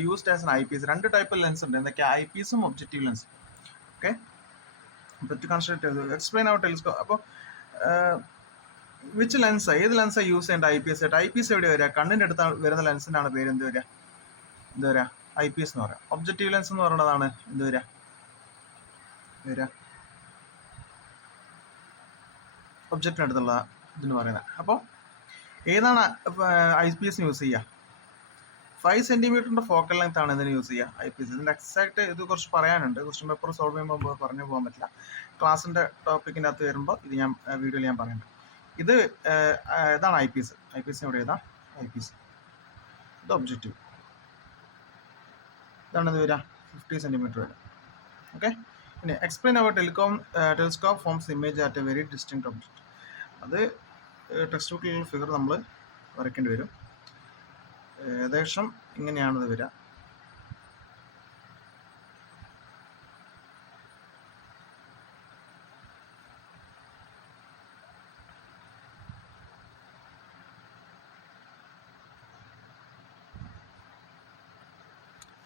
used as an eyepiece? 2 type lens ഉണ്ട്. എന്തൊക്കെ? ഐ പീസും ഒബ്ജക്റ്റീവ് ലെൻസും. ഓക്കെ, എക്സ്പ്ലെയിൻ അവർ ടെലിസ്കോപ്പ്. അപ്പോൾ വിച്ച് ലെൻസ്, ഏത് ലെൻസാണ് യൂസ് ചെയ്യേണ്ട? ഐ പീസ് ആയിട്ട്. ഐ പീസ് എവിടെ വരിക? കണ്ണിൻ്റെ അടുത്ത് വരുന്ന ലെൻസിനാണ് പേര് എന്ത് വരിക? ഐ പീസ് എന്ന് പറയാം. ഒബ്ജക്റ്റീവ് ലെൻസ് എന്ന് പറയുന്നതാണ് എന്ത് വരിക? ഒബ്ജക്റ്റിന് അടുത്തുള്ള ഇതെന്ന് പറയുന്നത്. അപ്പോൾ ഏതാണ് ഐ പീസിന് യൂസ് ചെയ്യുക? 5 സെൻറ്റിമീറ്ററിൻ്റെ ഫോക്കൽ ലെങ്ത് ആണ് ഇതിന് യൂസ് ചെയ്യുക, ഐ പീസ്. ഇതിൻ്റെ എക്സാക്ട് ഇത് കുറച്ച് പറയാനുണ്ട്, ക്വസ്റ്റ്യൻ പേപ്പർ സോൾവ് ചെയ്യുമ്പോൾ പറഞ്ഞു പോകാൻ പറ്റില്ല. ക്ലാസ്സിൻ്റെ ടോപ്പിക്കിൻ്റെ അകത്ത് വരുമ്പോൾ ഇത് ഞാൻ വീഡിയോയിൽ ഞാൻ പറയുന്നുണ്ട്. ഇതാണ് ഐ പീസ്. ഐ പീസിന് ഇവിടെ ഏതാ? Eyepiece. ഇത് ഒബ്ജക്റ്റീവ്. ഇതാണ് ഇത് വരിക 50 സെൻറ്റിമീറ്റർ വരെ. ഓക്കെ, ഇനി explain our telescope forms image at a very distinct object. അത് ടെക്സ്റ്റ് ബുക്കിലുള്ള ഫിഗർ നമ്മൾ വരയ്ക്കേണ്ടി വരും. ഏകദേശം ഇങ്ങനെയാണിത് വരിക.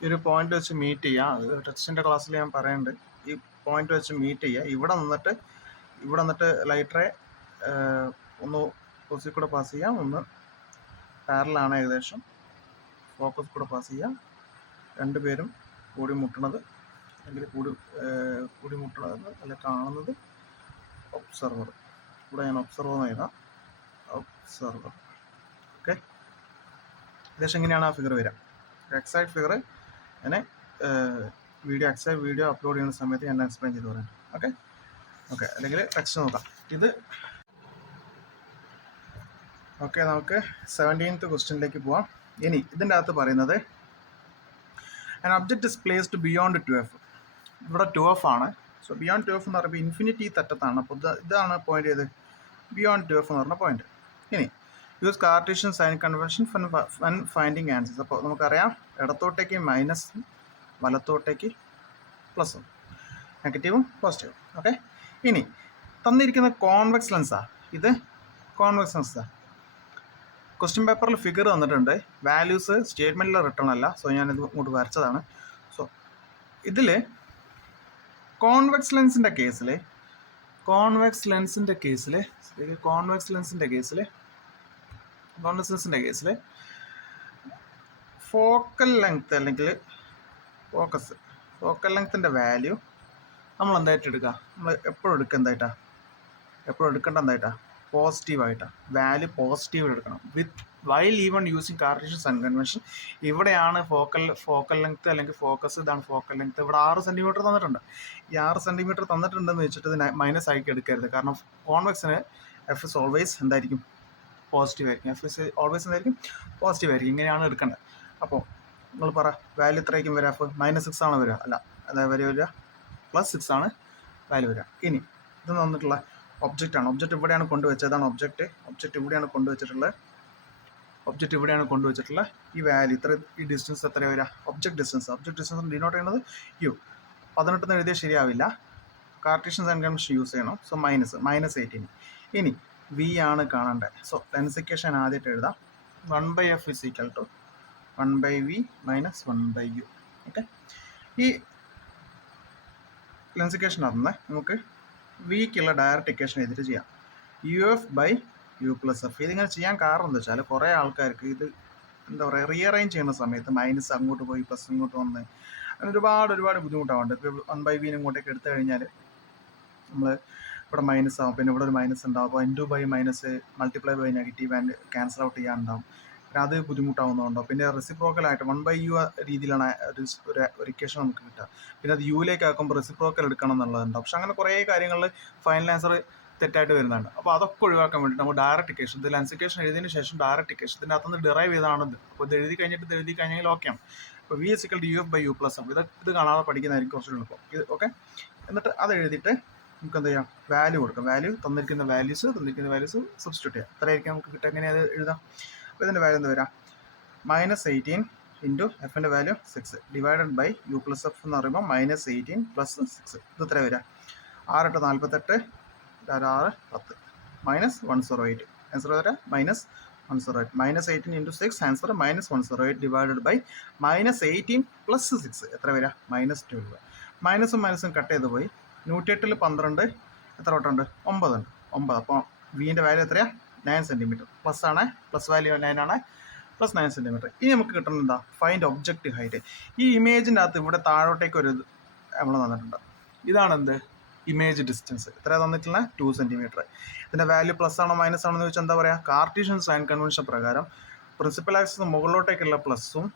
ഈ ഒരു പോയിന്റ് വെച്ച് മീറ്റ് ചെയ്യുക. ടെക്സ്റ്റിൻ്റെ ക്ലാസ്സിൽ ഞാൻ പറയുന്നുണ്ട്. ഈ പോയിന്റ് വെച്ച് മീറ്റ് ചെയ്യുക. ഇവിടെ നിന്നിട്ട് ലൈറ്ററെ ഒന്ന് ഫോക്കസിൽ കൂടെ പാസ് ചെയ്യാം, ഒന്ന് പാരലാണ് ഏകദേശം ഫോക്കസ് കൂടെ പാസ് ചെയ്യാം. രണ്ടുപേരും കൂടി മുട്ടണത് അല്ല കാണുന്നത് ഒബ്സർവർ. ഇവിടെ ഞാൻ ഒബ്സർവർ എന്ന് എഴുതാം, ഒബ്സർവർ. ഓക്കെ, ഏകദേശം ഇങ്ങനെയാണ് ആ ഫിഗർ വരിക. എക്സാക്ട് ഫിഗർ ഞാൻ എക്സാക്ട് വീഡിയോ അപ്ലോഡ് ചെയ്യുന്ന സമയത്ത് ഞാൻ എക്സ്പ്ലെയിൻ ചെയ്ത് പറയാം. ഓക്കെ, അല്ലെങ്കിൽ ടെക്സ്റ്റ് നോക്കാം. ഇത് ഓക്കെ, നമുക്ക് 17th ക്വസ്റ്റ്യനിലേക്ക് പോവാം. ഇനി ഇതിൻ്റെ അകത്ത് പറയുന്നത് an object is placed beyond 2f. ഇവിടെ 2f ആണ്. സോ ബിയോണ്ട് 2f എന്ന് പറയുമ്പോൾ ഇൻഫിനിറ്റി തെറ്റത്താണ്. അപ്പോൾ ഇതാണ് പോയിന്റ് ചെയ്ത് ബിയോണ്ട് 2f എന്ന് പറഞ്ഞ പോയിന്റ്. ഇനി use Cartesian sign convention for finding answers. അപ്പോൾ നമുക്കറിയാം ഇടത്തോട്ടേക്ക് മൈനസും വലത്തോട്ടേക്ക് പ്ലസും, നെഗറ്റീവും പോസിറ്റീവും. ഓക്കെ, ഇനി തന്നിരിക്കുന്ന കോൺവെക്സ് ലെൻസാണ്. ഇത് കോൺവെക്സ് ലെൻസാണ്. ക്വസ്റ്റ്യൻ പേപ്പറിൽ ഫിഗർ തന്നിട്ടുണ്ട്. വാല്യൂസ് സ്റ്റേറ്റ്മെൻറ്റിൽ റിട്ടേൺ അല്ല. സോ ഞാനിത് ഇങ്ങോട്ട് വരച്ചതാണ്. സോ ഇതിൽ കോൺവെക്സ് ലെൻസിൻ്റെ കേസിൽ ഫോക്കൽ ലെങ്ത് അല്ലെങ്കിൽ ഫോക്കൽ ലെങ്ത്തിൻ്റെ വാല്യൂ നമ്മൾ എന്തായിട്ട് എടുക്കുക? നമ്മൾ എപ്പോഴും എടുക്കേണ്ട എന്തായിട്ടാണ്? പോസിറ്റീവായിട്ടാണ്. വാല്യൂ പോസിറ്റീവ് എടുക്കണം. While even using Cartesian sign convention. ഇവിടെയാണ് ഫോക്കൽ ലെങ്ത് അല്ലെങ്കിൽ ഫോക്കസ്. ഇതാണ് ഫോക്കൽ ലെങ്ത്. ഇവിടെ 6 സെൻറ്റിമീറ്റർ തന്നിട്ടുണ്ട്. ഈ 6 സെൻറ്റിമീറ്റർ തന്നിട്ടുണ്ടെന്ന് വെച്ചിട്ട് ഇത് മൈനസ് ആക്കി എടുക്കരുത്. കാരണം കോൺവെക്സിന് എഫ് ഇസ് ഓൾവേസ് എന്തായിരിക്കും? പോസിറ്റീവ് ആയിരിക്കും. എഫ് ഇസ് ഓൾവേസ് എന്തായിരിക്കും? പോസിറ്റീവ് ആയിരിക്കും. ഇങ്ങനെയാണ് എടുക്കേണ്ടത്. അപ്പോൾ നിങ്ങൾ പറ, വാല്യൂ എത്രയായിരിക്കും വരിക? എഫ് -6 ആണ് വരിക? അല്ല, അതായത് വരിക +6 ആണ് വാല്യൂ വരിക. ഇനി ഇത് തന്നിട്ടുള്ള ഒബ്ജക്റ്റ് ആണ്. ഒബ്ജക്റ്റ് ഇവിടെയാണ് കൊണ്ടുവച്ചത്. അതാണ് ഒബ്ജക്റ്റ് ഇവിടെയാണ് കൊണ്ടുവച്ചിട്ടുള്ളത്. ഒബ്ജക്റ്റ് ഇവിടെയാണ് കൊണ്ടുവച്ചിട്ടുള്ള ഈ വാല്യൂ ഇത്ര ഈ ഡിസ്റ്റൻസ് എത്ര വരിക ഒബ്ജക്റ്റ് ഡിസ്റ്റൻസ് ഡിനോട്ട് ചെയ്യുന്നത് യു 18 എഴുതിയാൽ ശരിയാവില്ല കാർട്ടീഷ്യൻ സൈൻ കൺവെൻഷൻ യൂസ് ചെയ്യണം സോ -18 ഇനി വി ആണ് കാണേണ്ടത് സോ ലെൻസ് ഇക്വേഷൻ ആദ്യമായിട്ട് എഴുതാം 1/f is equal to 1/v minus 1/u okay ഈ ലെൻസ് ഇക്വേഷൻ അറിഞ്ഞ് നമുക്ക് വിക്കുള്ള ഡയറക്റ്റ് ഇക്വേഷൻ എഴുതിയിട്ട് ചെയ്യാം uf/u+f ഇതിങ്ങനെ ചെയ്യാൻ കാരണം എന്താ വെച്ചാൽ കുറേ ആൾക്കാർക്ക് ഇത് എന്താ പറയുക റീഅറേഞ്ച് ചെയ്യുന്ന സമയത്ത് മൈനസ് അങ്ങോട്ട് പോയി പ്ലസ് ഇങ്ങോട്ട് വന്ന് അങ്ങനെ ഒരുപാട് ബുദ്ധിമുട്ടാവുന്നുണ്ട് ഇപ്പോൾ 1/v ഇങ്ങോട്ടേക്ക് എടുത്തു കഴിഞ്ഞാൽ നമ്മൾ ഇവിടെ മൈനസ് ആവും പിന്നെ ഇവിടെ ഒരു മൈനസ് ഉണ്ടാവും അപ്പോൾ (n2) minus multiply by negative and cancel out ചെയ്യാനുണ്ടാവും പിന്നെ അത് ബുദ്ധിമുട്ടാവുന്നതുകൊണ്ടോ പിന്നെ റെസിപ്രോക്കലായിട്ട് 1/u രീതിയിലാണ് ഒരു ഇക്വേഷൻ നമുക്ക് കിട്ടുക പിന്നെ അത് യുയിലേക്ക് ആക്കുമ്പോൾ റെസിപ്രോക്കൽ എടുക്കണം എന്നുള്ളതുണ്ടാവും പക്ഷെ അങ്ങനെ കുറേ കാര്യങ്ങളിൽ ഫൈനൽ ആൻസർ തെറ്റായിട്ട് വരുന്നുണ്ട് അപ്പോൾ അതൊക്കെ ഒഴിവാക്കാൻ വേണ്ടിയിട്ട് നമ്മൾ ഡയറക്റ്റ് ഇക്വേഷൻ ഇത് ലെൻസ് ഇക്വേഷൻ എഴുതിയതിന് ശേഷം ഡയറക്റ്റ് ഇക്വേഷൻ ഇതിൻ്റെ അകത്തുനിന്ന് ഡിറൈവ് ചെയ്താണത് അപ്പോൾ ഇത് എഴുതി കഴിഞ്ഞെങ്കിൽ ഓക്കെയാണ് അപ്പോൾ v = uf/u+f ഇത് കാണാതെ പഠിക്കുന്നതായിരിക്കും കുറച്ചുകൂടി എളുപ്പം ഇത് ഓക്കെ എന്നിട്ട് അത് എഴുതിയിട്ട് നമുക്ക് എന്ത് ചെയ്യാം വാല്യൂ കൊടുക്കാം വാല്യൂ തന്നിരിക്കുന്ന വാല്യൂസ് സബ്സ്റ്റിറ്റ്യൂട്ട് ചെയ്യാം അത്രയായിരിക്കും നമുക്ക് കിട്ടുക എങ്ങനെ അത് എഴുതാം അപ്പോൾ ഇതിൻ്റെ വാല്യൂ എന്താ വരാം -18 ഇൻറ്റു എഫിൻ്റെ വാല്യൂ 6 ഡിവൈഡഡ് ബൈ u+f എന്ന് പറയുമ്പോൾ -18 + 6 ഇത് എത്ര വരിക 6 × 48 6 10 -108 ആൻസർ വരാം -108 -18 ഇൻറ്റു 6 ആൻസർ -108 ഡിവൈഡഡ് ബൈ -18 + 6 എത്ര വരിക -12 മൈനസും കട്ട് ചെയ്ത് പോയി 108 12 എത്ര വട്ടുണ്ട് 9 ഉണ്ട് 9 അപ്പോൾ വിൻ്റെ വാല്യൂ എത്രയാണ് 9 സെൻറ്റിമീറ്റർ പ്ലസ് ആണ് പ്ലസ് വാല്യൂ 9 ആണ് പ്ലസ് 9 സെൻറ്റിമീറ്റർ ഇനി നമുക്ക് കിട്ടുന്നത് എന്താ ഫൈൻഡ് ഒബ്ജക്റ്റ് ഹൈറ്റ് ഈ ഇമേജിൻ്റെ അകത്ത് ഇവിടെ താഴോട്ടേക്ക് ഒരു നമ്മൾ തന്നിട്ടുണ്ട് ഇതാണ് എന്ത് ഇമേജ് ഡിസ്റ്റൻസ് എത്ര തന്നിട്ടുള്ള 2 സെൻറ്റിമീറ്റർ ഇതിൻ്റെ വാല്യൂ പ്ലസ് ആണോ മൈനസ് ആണോ എന്ന് വെച്ചാൽ എന്താ പറയുക കാർട്ടീഷ്യൻ സൈൻ കൺവെൻഷൻ പ്രകാരം പ്രിൻസിപ്പൽ ആക്സിസ് മുകളിലോട്ടേക്കുള്ള പ്ലസും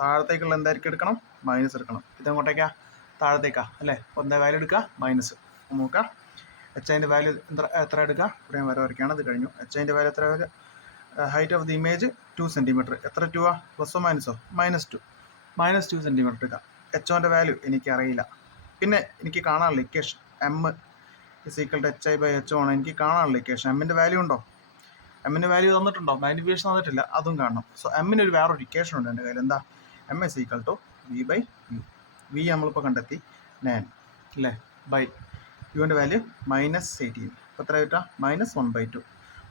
താഴത്തേക്കുള്ള എന്തായിരിക്കും എടുക്കണം മൈനസ് എടുക്കണം ഇതെങ്ങോട്ടേക്കാ താഴത്തേക്കാ അല്ലേ എന്താ വാല്യൂ എടുക്കുക മൈനസ് നോക്കാം HIൻ്റെ വാല്യൂ എത്ര എടുക്കുക ഇവിടെ ഞാൻ വരയ്ക്കുകയാണ് അത് കഴിഞ്ഞു HIൻ്റെ വാല്യൂ എത്ര വരെ height of the image 2 centimetre എത്ര 2 പ്ലസോ മൈനസോ -2 സെൻറ്റിമീറ്റർ എടുക്കുക HOൻ്റെ വാല്യൂ എനിക്കറിയില്ല പിന്നെ എനിക്ക് കാണാനുള്ള ഇക്വേഷൻ m = hi/ho ആണ് എനിക്ക് കാണാനുള്ള ഇക്വേഷൻ എമ്മിൻ്റെ വാല്യൂ ഉണ്ടോ എമ്മിൻ്റെ വാല്യൂ തന്നിട്ടുണ്ടോ മാനിപ്പുലേഷൻ തന്നിട്ടില്ല അതും കാണണം സോ എമ്മിന് വേറൊരു ഇക്വേഷൻ ഉണ്ട് എൻ്റെ കയ്യിൽ എന്താ m = v/u വി നമ്മളിപ്പോൾ കണ്ടെത്തി 9 അല്ലേ ബൈ യുവിൻ്റെ വാല്യൂ -18 അപ്പോൾ എത്ര കിട്ടുക -1/2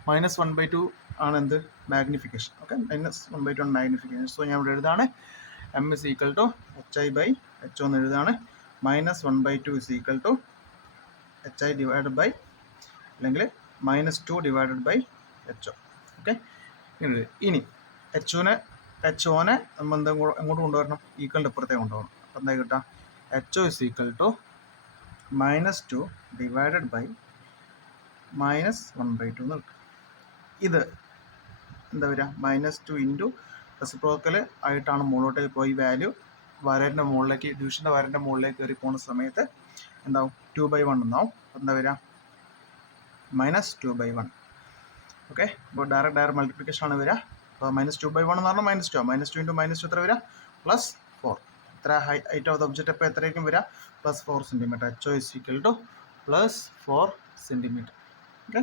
-1/2 ആണ് എന്ത് മാഗ്നിഫിക്കേഷൻ ഓക്കെ -1/2 ആണ് മാഗ്നിഫിക്കേഷൻ സോ ഞാൻ ഇവിടെ എഴുതാണ് m = hi/ho എന്ന് എഴുതാണ് -1/2 = hi ഡിവൈഡഡ് ബൈ അല്ലെങ്കിൽ -2 ഡിവൈഡഡ് ബൈ ho ഓക്കെ ഇനി HOനെ നമ്മൾ എന്താ എങ്ങോട്ട് കൊണ്ടുവരണം ഈക്വലിൻ്റെ ഇപ്പുറത്തേക്ക് കൊണ്ടുപോകണം അപ്പോൾ എന്താ കിട്ടുക HO = -2 ഡിവൈഡഡ് ബൈ -1/2 എന്ന് കിട്ടും ഇത് എന്താ വരിക -2 ഇൻറ്റു റെസിപ്രോക്കൽ ആയിട്ടാണ് മുകളിലോട്ടേക്ക് പോയി വാല്യൂ വരേൻ്റെ മുകളിലേക്ക് ഡിവിഷൻ്റെ വരേൻ്റെ മുകളിലേക്ക് കയറി പോകുന്ന സമയത്ത് എന്താവും 2/1 എന്നാവും എന്താ വരിക -2/1 ഓക്കെ അപ്പോൾ ഡയറക്റ്റ് മൾട്ടിപ്ലിക്കേഷൻ ആണ് വരിക അപ്പോൾ -2/1 എന്ന് പറഞ്ഞാൽ -2 -2 ഇൻറ്റു -2 എത്ര വരിക +4 എത്ര ഹൈറ്റ് ഓഫ് ദ ഒബ്ജക്റ്റ് അപ്പോൾ എത്രയായിരിക്കും വരിക +4 centimetre HO = +4 centimetre okay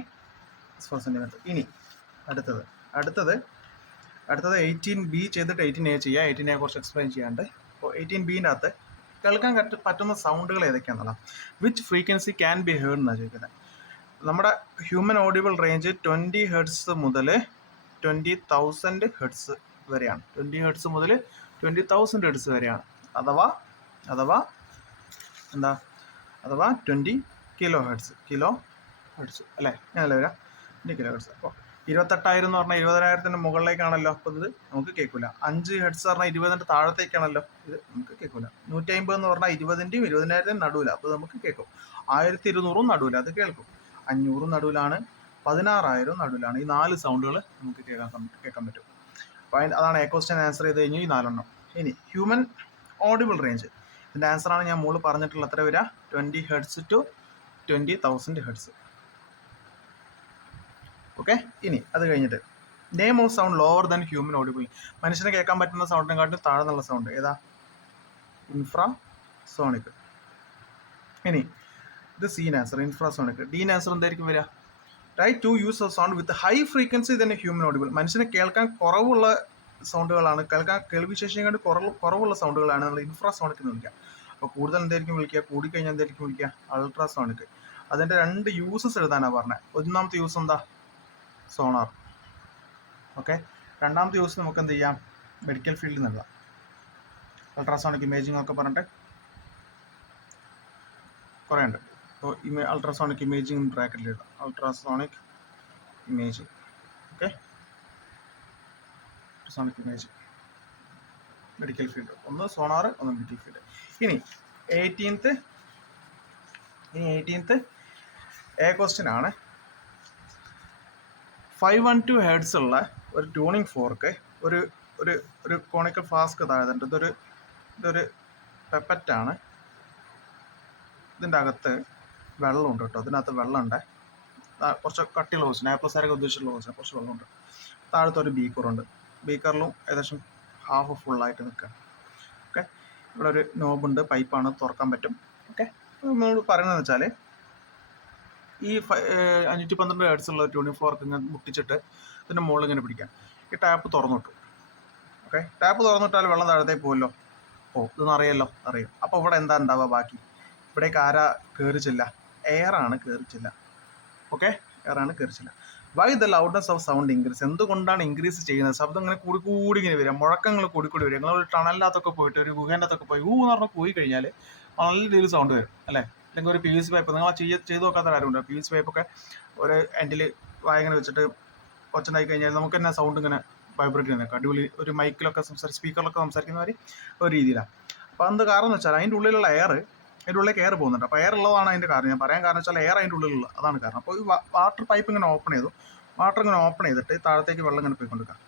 +4 centimetre ഇനി അടുത്തത് 18B ചെയ്തിട്ട് 18A ചെയ്യുക 18A കുറച്ച് എക്സ്പ്ലെയിൻ ചെയ്യാണ്ട് അപ്പോൾ 18Bൻ്റെ അകത്ത് കേൾക്കാൻ പറ്റുന്ന സൗണ്ടുകൾ ഏതൊക്കെയാണെന്നുള്ള which frequency can be heard എന്നാണ് ചോദിക്കുന്നത് നമ്മുടെ ഹ്യൂമൻ ഓഡിബിൾ റേഞ്ച് 20 ഹെർട്സ് മുതൽ 20,000 ഹെർട്സ് വരെയാണ് 20 ഹെർട്സ് മുതൽ 20,000 ഹെർട്സ് വരെയാണ് അഥവാ 20 കിലോ ഹെർട്സ് അല്ലേ ഞാനല്ലേ വരാം 20 കിലോ ഹെർട്സ് അപ്പോൾ 28,000 എന്ന് പറഞ്ഞാൽ 20,000-ൻ്റെ മുകളിലേക്കാണല്ലോ അപ്പോൾ ഇത് നമുക്ക് കേൾക്കില്ല 5 ഹെർട്സ് പറഞ്ഞാൽ 20-ൻ്റെ താഴത്തേക്കാണല്ലോ ഇത് നമുക്ക് കേൾക്കില്ല 150 എന്ന് പറഞ്ഞാൽ 20-ൻ്റെയും 20,000-ൻ്റെയും നടുവില്ല അപ്പോൾ നമുക്ക് കേൾക്കും 1200 നടുവില്ല അത് കേൾക്കും 500 നടുവിലാണ് 16,000 നടുവിലാണ് ഈ 4 സൗണ്ടുകൾ നമുക്ക് കേൾക്കാൻ പറ്റും അപ്പോൾ അതാണ് ക്വസ്റ്റ്യൻ ആൻസർ ചെയ്ത് കഴിഞ്ഞു ഈ 4 ഇനി ഹ്യൂമൻ ഓഡിബിൾ റേഞ്ച് ഇതിൻ്റെ ആൻസറാണ് ഞാൻ മുകളിൽ പറഞ്ഞിട്ടുള്ള എത്ര വരിക 20 ഹെർട്സ് ടു 20,000 ഹെർട്സ് ഓക്കെ ഇനി അത് കഴിഞ്ഞിട്ട് name of sound lower than human audible മനുഷ്യനെ കേൾക്കാൻ പറ്റുന്ന സൗണ്ടിനെക്കാട്ടും താഴെ നിന്നുള്ള സൗണ്ട് ഏതാ ഇൻഫ്രാസോണിക് ഇനി ഇത് സീൻ ആൻസർ ഇൻഫ്രാസോണിക് ഡീൻ ആൻസർ എന്തായിരിക്കും വരിക right to use of sound with high frequency തന്നെ ഹ്യൂമൻ ഓഡിബിൾ. മനുഷ്യനെ കേൾക്കാൻ കുറവുള്ള സൗണ്ടുകളാണ്, കേൾവിശേഷിയും കുറവുള്ള സൗണ്ടുകളാണ് നമ്മൾ ഇൻഫ്രാസോണിക് എന്ന് വിളിക്കുക. അപ്പോൾ കൂടുതൽ എന്തായിരിക്കും വിളിക്കുക, കൂടിക്കഴിഞ്ഞാൽ എന്തായിരിക്കും വിളിക്കുക, അൾട്രാസോണിക്. അതിൻ്റെ 2 യൂസസ് എഴുതാനാണ് പറഞ്ഞത്. ഒന്നാമത്തെ യൂസ് എന്താ, സോണാർ. ഓക്കെ, രണ്ടാമത്തെ യൂസ് നമുക്ക് എന്ത് ചെയ്യാം, മെഡിക്കൽ ഫീൽഡിൽ നിന്ന് എഴുതാം. അൾട്രാസോണിക് ഇമേജിംഗ് ഒക്കെ പറഞ്ഞിട്ട് കുറേ ഉണ്ട്. അപ്പോൾ അൾട്രാസോണിക് ഇമേജിംഗ് ബ്രാക്കറ്റിൽ എഴുതാം, ultrasonic imaging. Okay, ultrasonic imaging medical field. ഒന്ന് സോണാർ, ഒന്ന് മെഡിക്കൽ ഫീൽഡ്. ഇനി 18th എ ക്വസ്റ്റ്യൻ ആണ്. 512 ഹെർട്സ് ഉള്ള ഒരു ട്യൂണിംഗ് ഫോർക്ക് ഒരു ഒരു ഒരു കോണിക്കൽ ഫ്ലാസ്ക് താഴെയുണ്ട്. ഇതൊരു പെപ്പറ്റാണ്. ഇതിൻ്റെ അകത്ത് വെള്ളമുണ്ട് കേട്ടോ. ഇതിനകത്ത് വെള്ളമുണ്ട്, കുറച്ച് കട്ടിയുള്ള ക്വസ്റ്റ്യൻ, A+ആരൊക്കെ ഉദ്ദേശിച്ചുള്ള ക്വസ്റ്റ്യൻ. കുറച്ച് വെള്ളമുണ്ട്. താഴത്തെ ഒരു ബീക്കറുണ്ട്. ബീക്കറിലും ഏകദേശം ഹാഫ് ഫുള്ളായിട്ട് നിൽക്കുക. ഓക്കെ, ഇവിടെ ഒരു നോബുണ്ട്, പൈപ്പാണ്, തുറക്കാൻ പറ്റും. ഓക്കെ, നമ്മൾ പറയുന്നതെന്ന് വെച്ചാൽ ഈ 512 ഹെർട്സ് ഉള്ള ട്യൂണിംഗ് ഫോർക്ക് ഇങ്ങനെ മുട്ടിച്ചിട്ട് ഇതിൻ്റെ മുകളിൽ ഇങ്ങനെ പിടിക്കാം. ഈ ടാപ്പ് തുറന്നിട്ടു. ഓക്കെ, ടാപ്പ് തുറന്നിട്ടാൽ വെള്ളം താഴത്തേക്ക് പോകുമല്ലോ. ഇതൊന്നും അറിയാമല്ലോ, അറിയാം. അപ്പോൾ ഇവിടെ എന്താ ഉണ്ടാവുക, ബാക്കി ഇവിടേക്ക് ആരാ കയറിച്ചില്ല, എയറാണ് കയറിച്ചില്ല. ഓക്കെ, എയറാണ് കയറിച്ചില്ല. Why the loudness of sound increase, എന്തുകൊണ്ടാണ് ഇൻക്രീസ് ചെയ്യുന്നത്? ശബ്ദം ഇങ്ങനെ കൂടി ഇങ്ങനെ വരിക, മുഴക്കങ്ങൾ കൂടി വരിക. നിങ്ങൾ ഒരു ടണലിനകത്തൊക്കെ പോയിട്ട് ഒരു ഗുഹേൻ്റെ അകത്തൊക്കെ പോയി എന്ന് പറഞ്ഞാൽ പോയി കഴിഞ്ഞാൽ നല്ല രീതിയിൽ സൗണ്ട് വരും അല്ലേ. അല്ലെങ്കിൽ ഒരു PVC പൈപ്പ്, നിങ്ങൾ ചെയ്ത് നോക്കാത്ത കാര്യമുണ്ട്. PVC പൈപ്പൊക്കെ ഒരു എൻഡിൽ വായങ്ങനെ വെച്ചിട്ട് ഒച്ചണ്ടായി കഴിഞ്ഞാൽ നമുക്ക് തന്നെ സൗണ്ട് ഇങ്ങനെ വൈബ്രേറ്റ് ചെയ്യുന്നേക്കാം. അടിപൊളി ഒരു മൈക്കിലൊക്കെ സ്പീക്കറിലൊക്കെ സംസാരിക്കുന്നവർ ഒരു രീതിയിലാണ്. അപ്പോൾ എന്ത് കാരണം എന്ന് വെച്ചാൽ അതിൻ്റെ ഉള്ളിലുള്ള അതിൻ്റെ ഉള്ളിലേക്ക് എയർ പോകുന്നുണ്ട്. അപ്പോൾ എയർ ഉള്ളതാണ് അതിൻ്റെ കാരണം. ഞാൻ പറയാൻ കാരണം വെച്ചാൽ എയർ അതിൻ്റെ ഉള്ളിലുള്ള, അതാണ് കാരണം. അപ്പോൾ ഈ വാട്ടർ പൈപ്പ് ഇങ്ങനെ ഓപ്പൺ ചെയ്തിട്ട് താഴത്തേക്ക് വെള്ളം ഇങ്ങനെ പോയിക്കൊണ്ടിരിക്കാം.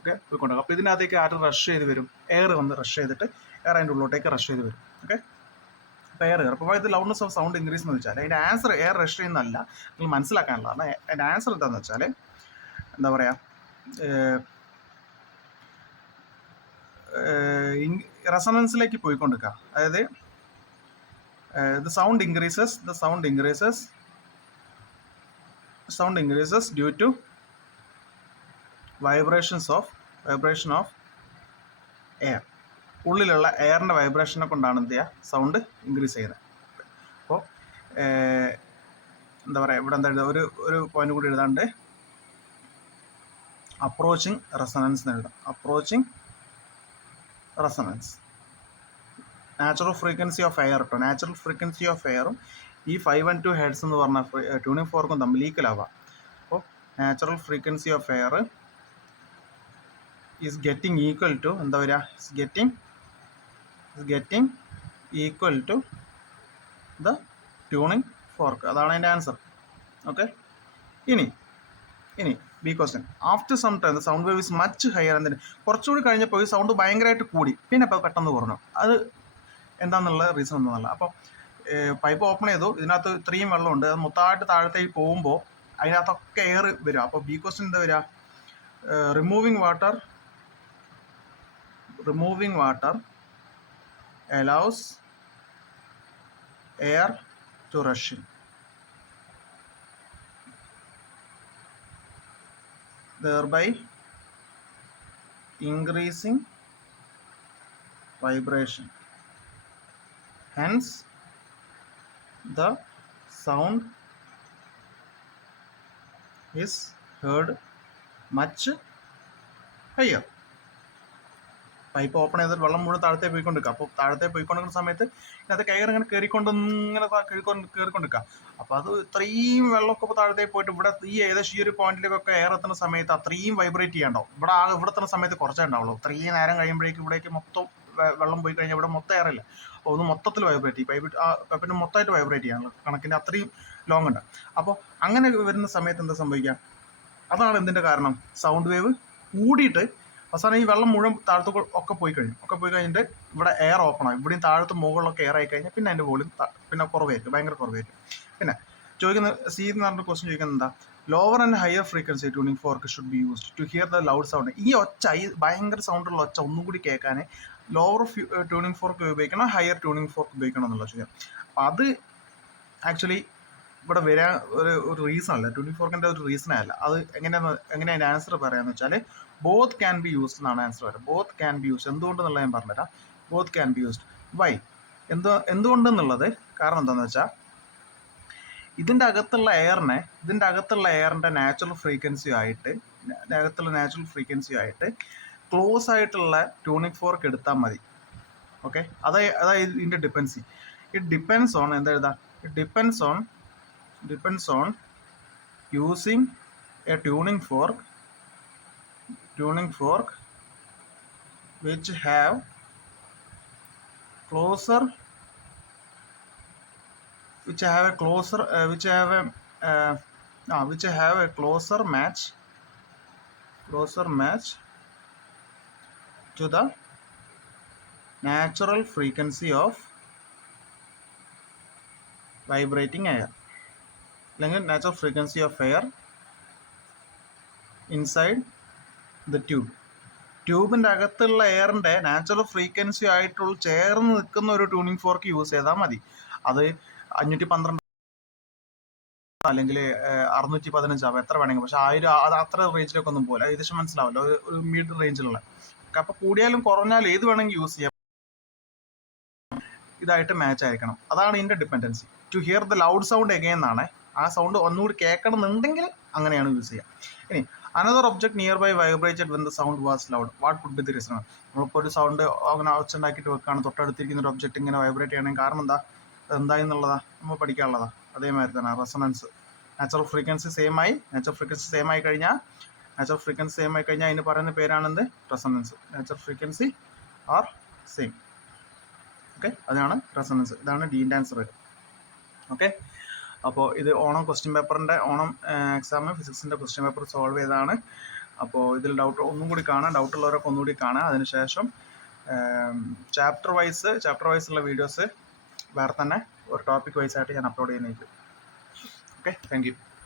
ഓക്കെ, പോയിക്കൊണ്ടിരിക്കാം. അപ്പോൾ ഇതിനകത്തേക്ക് ആര് റഷ് ചെയ്ത് വരും, എയർ വന്ന് റഷ് ചെയ്തിട്ട് എയർ അതിൻ്റെ ഉള്ളിലോട്ടേക്ക് റഷ് ചെയ്ത് വരും. ഓക്കെ, അപ്പോൾ എയർ. അപ്പോൾ ഇത് ലൗഡ്നെസ് ഓഫ് സൗണ്ട് ഇൻക്രീസ് എന്ന് വെച്ചാൽ അതിൻ്റെ ആൻസർ എയർ റഷ് ചെയ്യുന്നതല്ല, നിങ്ങൾ മനസ്സിലാക്കാനുള്ളതാണ്. അതിൻ്റെ ആൻസർ എന്താണെന്ന് വെച്ചാൽ എന്താ പറയുക, റെസൊണൻസിലേക്ക് പോയിക്കൊണ്ടിരിക്കുക. അതായത് the sound increases due to vibration of air. ഉള്ളിലുള്ള എയറിൻ്റെ വൈബ്രേഷനെ കൊണ്ടാണ് എന്ത് ചെയ്യുക, സൗണ്ട് ഇൻക്രീസ് ചെയ്യുന്നത്. അപ്പോൾ എന്താ പറയുക, ഇവിടെ എന്താ എഴുതുക, ഒരു പോയിന്റ് കൂടി എഴുതാണ്ട് അപ്രോച്ചിങ് റെസൊണൻസ് എന്ന് എഴുതാം. Approaching resonance. Natural frequency of air കേട്ടോ. നാച്ചുറൽ ഫ്രീക്വൻസി ഓഫ് എയറും ഈ 512 ഹെർട്സ് എന്ന് പറഞ്ഞ ട്യൂണിംഗ് ഫോർക്കും തമ്മിൽ ഈക്വലാവാം. അപ്പോൾ natural frequency of air is getting equal to എന്താ പറയുക, getting equal to the tuning fork. അതാണ് അതിൻ്റെ ആൻസർ. ഓക്കെ, ഇനി B question. After some time the sound wave is much higher. എന്തിന്, കുറച്ചുകൂടി കഴിഞ്ഞപ്പോൾ ഈ സൗണ്ട് ഭയങ്കരമായിട്ട് കൂടി, പിന്നെ ഇപ്പോൾ പെട്ടെന്ന് കുറഞ്ഞു. അത് എന്താണെന്നുള്ള റീസൺ ഒന്നുമല്ല. അപ്പോൾ പൈപ്പ് ഓപ്പൺ ചെയ്തു, ഇതിനകത്ത് ഇത്രയും വെള്ളമുണ്ട്, അത് മൊത്തമായിട്ട് താഴത്തേക്ക് പോകുമ്പോൾ അതിനകത്തൊക്കെ എയർ വരിക. അപ്പോൾ ബി ക്വസ്റ്റ്യൻ എന്താ വരിക, removing water allows air to rush in, thereby increasing vibration. Hence, the sound is heard much higher. Pipe open ചെയ്തിട്ട് വെള്ളം മുഴുവൻ താഴത്തെ പോയിക്കൊണ്ടിരിക്കുക. അപ്പോൾ താഴത്തെ പോയിക്കൊണ്ടിരിക്കുന്ന സമയത്ത് ഇതിനകത്ത് കയറി ഇങ്ങനെ കയറിക്കൊണ്ടിരിക്കുക. അപ്പോൾ അത് ഇത്രയും വെള്ളമൊക്കെ ഇപ്പോൾ താഴത്തേക്ക് പോയിട്ട് ഇവിടെ ഏകദേശം ഈ ഒരു പോയിന്റിലേക്കൊക്കെ എയർ എത്തുന്ന സമയത്ത് അത്രയും വൈബ്രേറ്റ് ചെയ്യാണ്ടാവും. ഇവിടെ എത്തുന്ന സമയത്ത് കുറച്ചേ ഉണ്ടാവുള്ളൂ. ഇത്രയും നേരം കഴിയുമ്പോഴേക്കും ഇവിടേക്ക് മൊത്തം വെള്ളം പോയി കഴിഞ്ഞാൽ ഇവിടെ മൊത്തം എയറില്ല. അപ്പോൾ ഒന്ന് മൊത്തത്തിൽ വൈബ്രേറ്റ് ചെയ്യും. പൈപ്പിന് മൊത്തമായിട്ട് വൈബ്രേറ്റ് ചെയ്യാനുള്ള കണക്കിൻ്റെ അത്രയും ലോങ് ഉണ്ട്. അപ്പോൾ അങ്ങനെ വരുന്ന സമയത്ത് എന്താ സംഭവിക്കുക, അതാണ് എന്തിൻ്റെ കാരണം, സൗണ്ട് വേവ് കൂടിയിട്ട് അവസാനം ഈ വെള്ളം മുഴുവൻ താഴത്ത് ഒക്കെ പോയി കഴിഞ്ഞിട്ട് ഇവിടെ എയർ ഓപ്പൺ ആകും. ഇവിടെയും താഴത്ത് മുകളിലൊക്കെ എയർ ആയി കഴിഞ്ഞാൽ പിന്നെ അതിൻ്റെ വോളിയം പിന്നെ കുറവായിരിക്കും, ഭയങ്കര കുറവായിരിക്കും. പിന്നെ സി എന്ന് പറഞ്ഞ ക്വസ്റ്റ്യൻ ചോദിക്കുന്നത് എന്താ, lower and higher frequency tuning fork should be used to hear the loud sound. ഈ ഭയങ്കര സൗണ്ടുള്ള ഒച്ച ഒന്നും കൂടി കേൾക്കാൻ ലോവർ ട്യൂണിംഗ് ഫോർക്ക് ഉപയോഗിക്കണം, ഹയർ ട്യൂണിംഗ് ഫോർക്ക് ഉപയോഗിക്കണം എന്നുള്ള ചോദ്യം. അപ്പം അത് ആക്ച്വലി ഇവിടെ വരാൻ ഒരു റീസൺ അല്ല, 24ന്റെ ഒരു റീസൺ അല്ല. അത് എങ്ങനെ അതിൻ്റെ ആൻസർ പറയാന്ന് വെച്ചാൽ ബോത്ത് ക്യാൻ ബി യൂസ്ഡ് എന്നാണ് ആൻസർ വരിക. ബോത്ത് ക്യാൻ ബി യൂസ്ഡ് എന്തുകൊണ്ടെന്നുള്ളത് ഞാൻ പറഞ്ഞുതരാം. Both can be used. Why? എന്തുകൊണ്ടെന്നുള്ളത് കാരണം എന്താണെന്ന് വെച്ചാൽ ഇതിൻ്റെ അകത്തുള്ള എയറിൻ്റെ നാച്ചുറൽ ഫ്രീക്വൻസി ആയിട്ട് ക്ലോസ് ആയിട്ടുള്ള ട്യൂണിക് ഫോർക്ക് എടുത്താൽ മതി. ഓക്കെ, അതായത് ഇതിൻ്റെ ഡിപ്പെൻസി. It depends on it depends on using a tuning fork which have a closer match to the natural frequency of vibrating air, അല്ലെങ്കിൽ natural frequency of air inside the tube. ട്യൂബിൻ്റെ അകത്തുള്ള എയറിൻ്റെ natural frequency ആയിട്ടുള്ള ചേർന്ന് നിൽക്കുന്ന ഒരു tuning fork use ചെയ്താൽ മതി. അത് 512 അല്ലെങ്കിൽ 615 ആവും, എത്ര വേണമെങ്കിൽ. പക്ഷെ 1000 അത് അത്ര റേഞ്ചിലൊക്കെ ഒന്നും പോലെ, ഏകദേശം മനസ്സിലാവല്ലോ, ഒരു മീഡിയം റേഞ്ചിലുള്ള. അപ്പോൾ കൂടിയാലും കുറഞ്ഞാലും ഏത് വേണമെങ്കിൽ യൂസ് ചെയ്യാം, ഇതായിട്ട് മാച്ച് ആയിരിക്കണം. അതാണ് ഇതിൻ്റെ dependency. To hear the loud sound again എന്നാണ്. ആ സൗണ്ട് ഒന്നുകൂടി കേൾക്കണമെന്നുണ്ടെങ്കിൽ അങ്ങനെയാണ് യൂസ് ചെയ്യുക. ഇനി another object near by vibrated when the sound was loud, what could be the reason? നമ്മളിപ്പോൾ ഒരു സൗണ്ട് അങ്ങനെ ഒച്ചുണ്ടാക്കിയിട്ട് വെക്കുകയാണ്, തൊട്ടടുത്തിരിക്കുന്ന ഒരു ഒബ്ജക്റ്റ് ഇങ്ങനെ വൈബ്രേറ്റ് ചെയ്യണമെങ്കിൽ കാരണം എന്തായെന്നുള്ളതാ നമ്മൾ പഠിക്കാനുള്ളതാ. അതേമാതിരി തന്നെ റെസൊണൻസ്. നാച്ചുറൽ ഫ്രീക്വൻസി സെയിം ആയി കഴിഞ്ഞാൽ അതിന് പറയുന്ന പേരാണെന്ത്? Resonance. Natural frequency are same. Okay, അതാണ് റെസൊണൻസ്. ഇതാണ് ഡീൻ്റെ ആൻസർ. ഓക്കെ, അപ്പോൾ ഇത് ഓണം എക്സാം ഫിസിക്സിൻ്റെ ക്വസ്റ്റ്യൻ പേപ്പർ സോൾവ് ചെയ്തതാണ്. അപ്പോൾ ഇതിൽ ഒന്നും കൂടി കാണാം, ഡൗട്ടുള്ളവരൊക്കെ ഒന്നുകൂടി കാണാം. അതിനുശേഷം ചാപ്റ്റർ വൈസുള്ള വീഡിയോസ് വേറെ തന്നെ ഒരു ടോപ്പിക് വൈസായിട്ട് ഞാൻ അപ്ലോഡ് ചെയ്യുന്നതായിരിക്കും. Okay, thank you.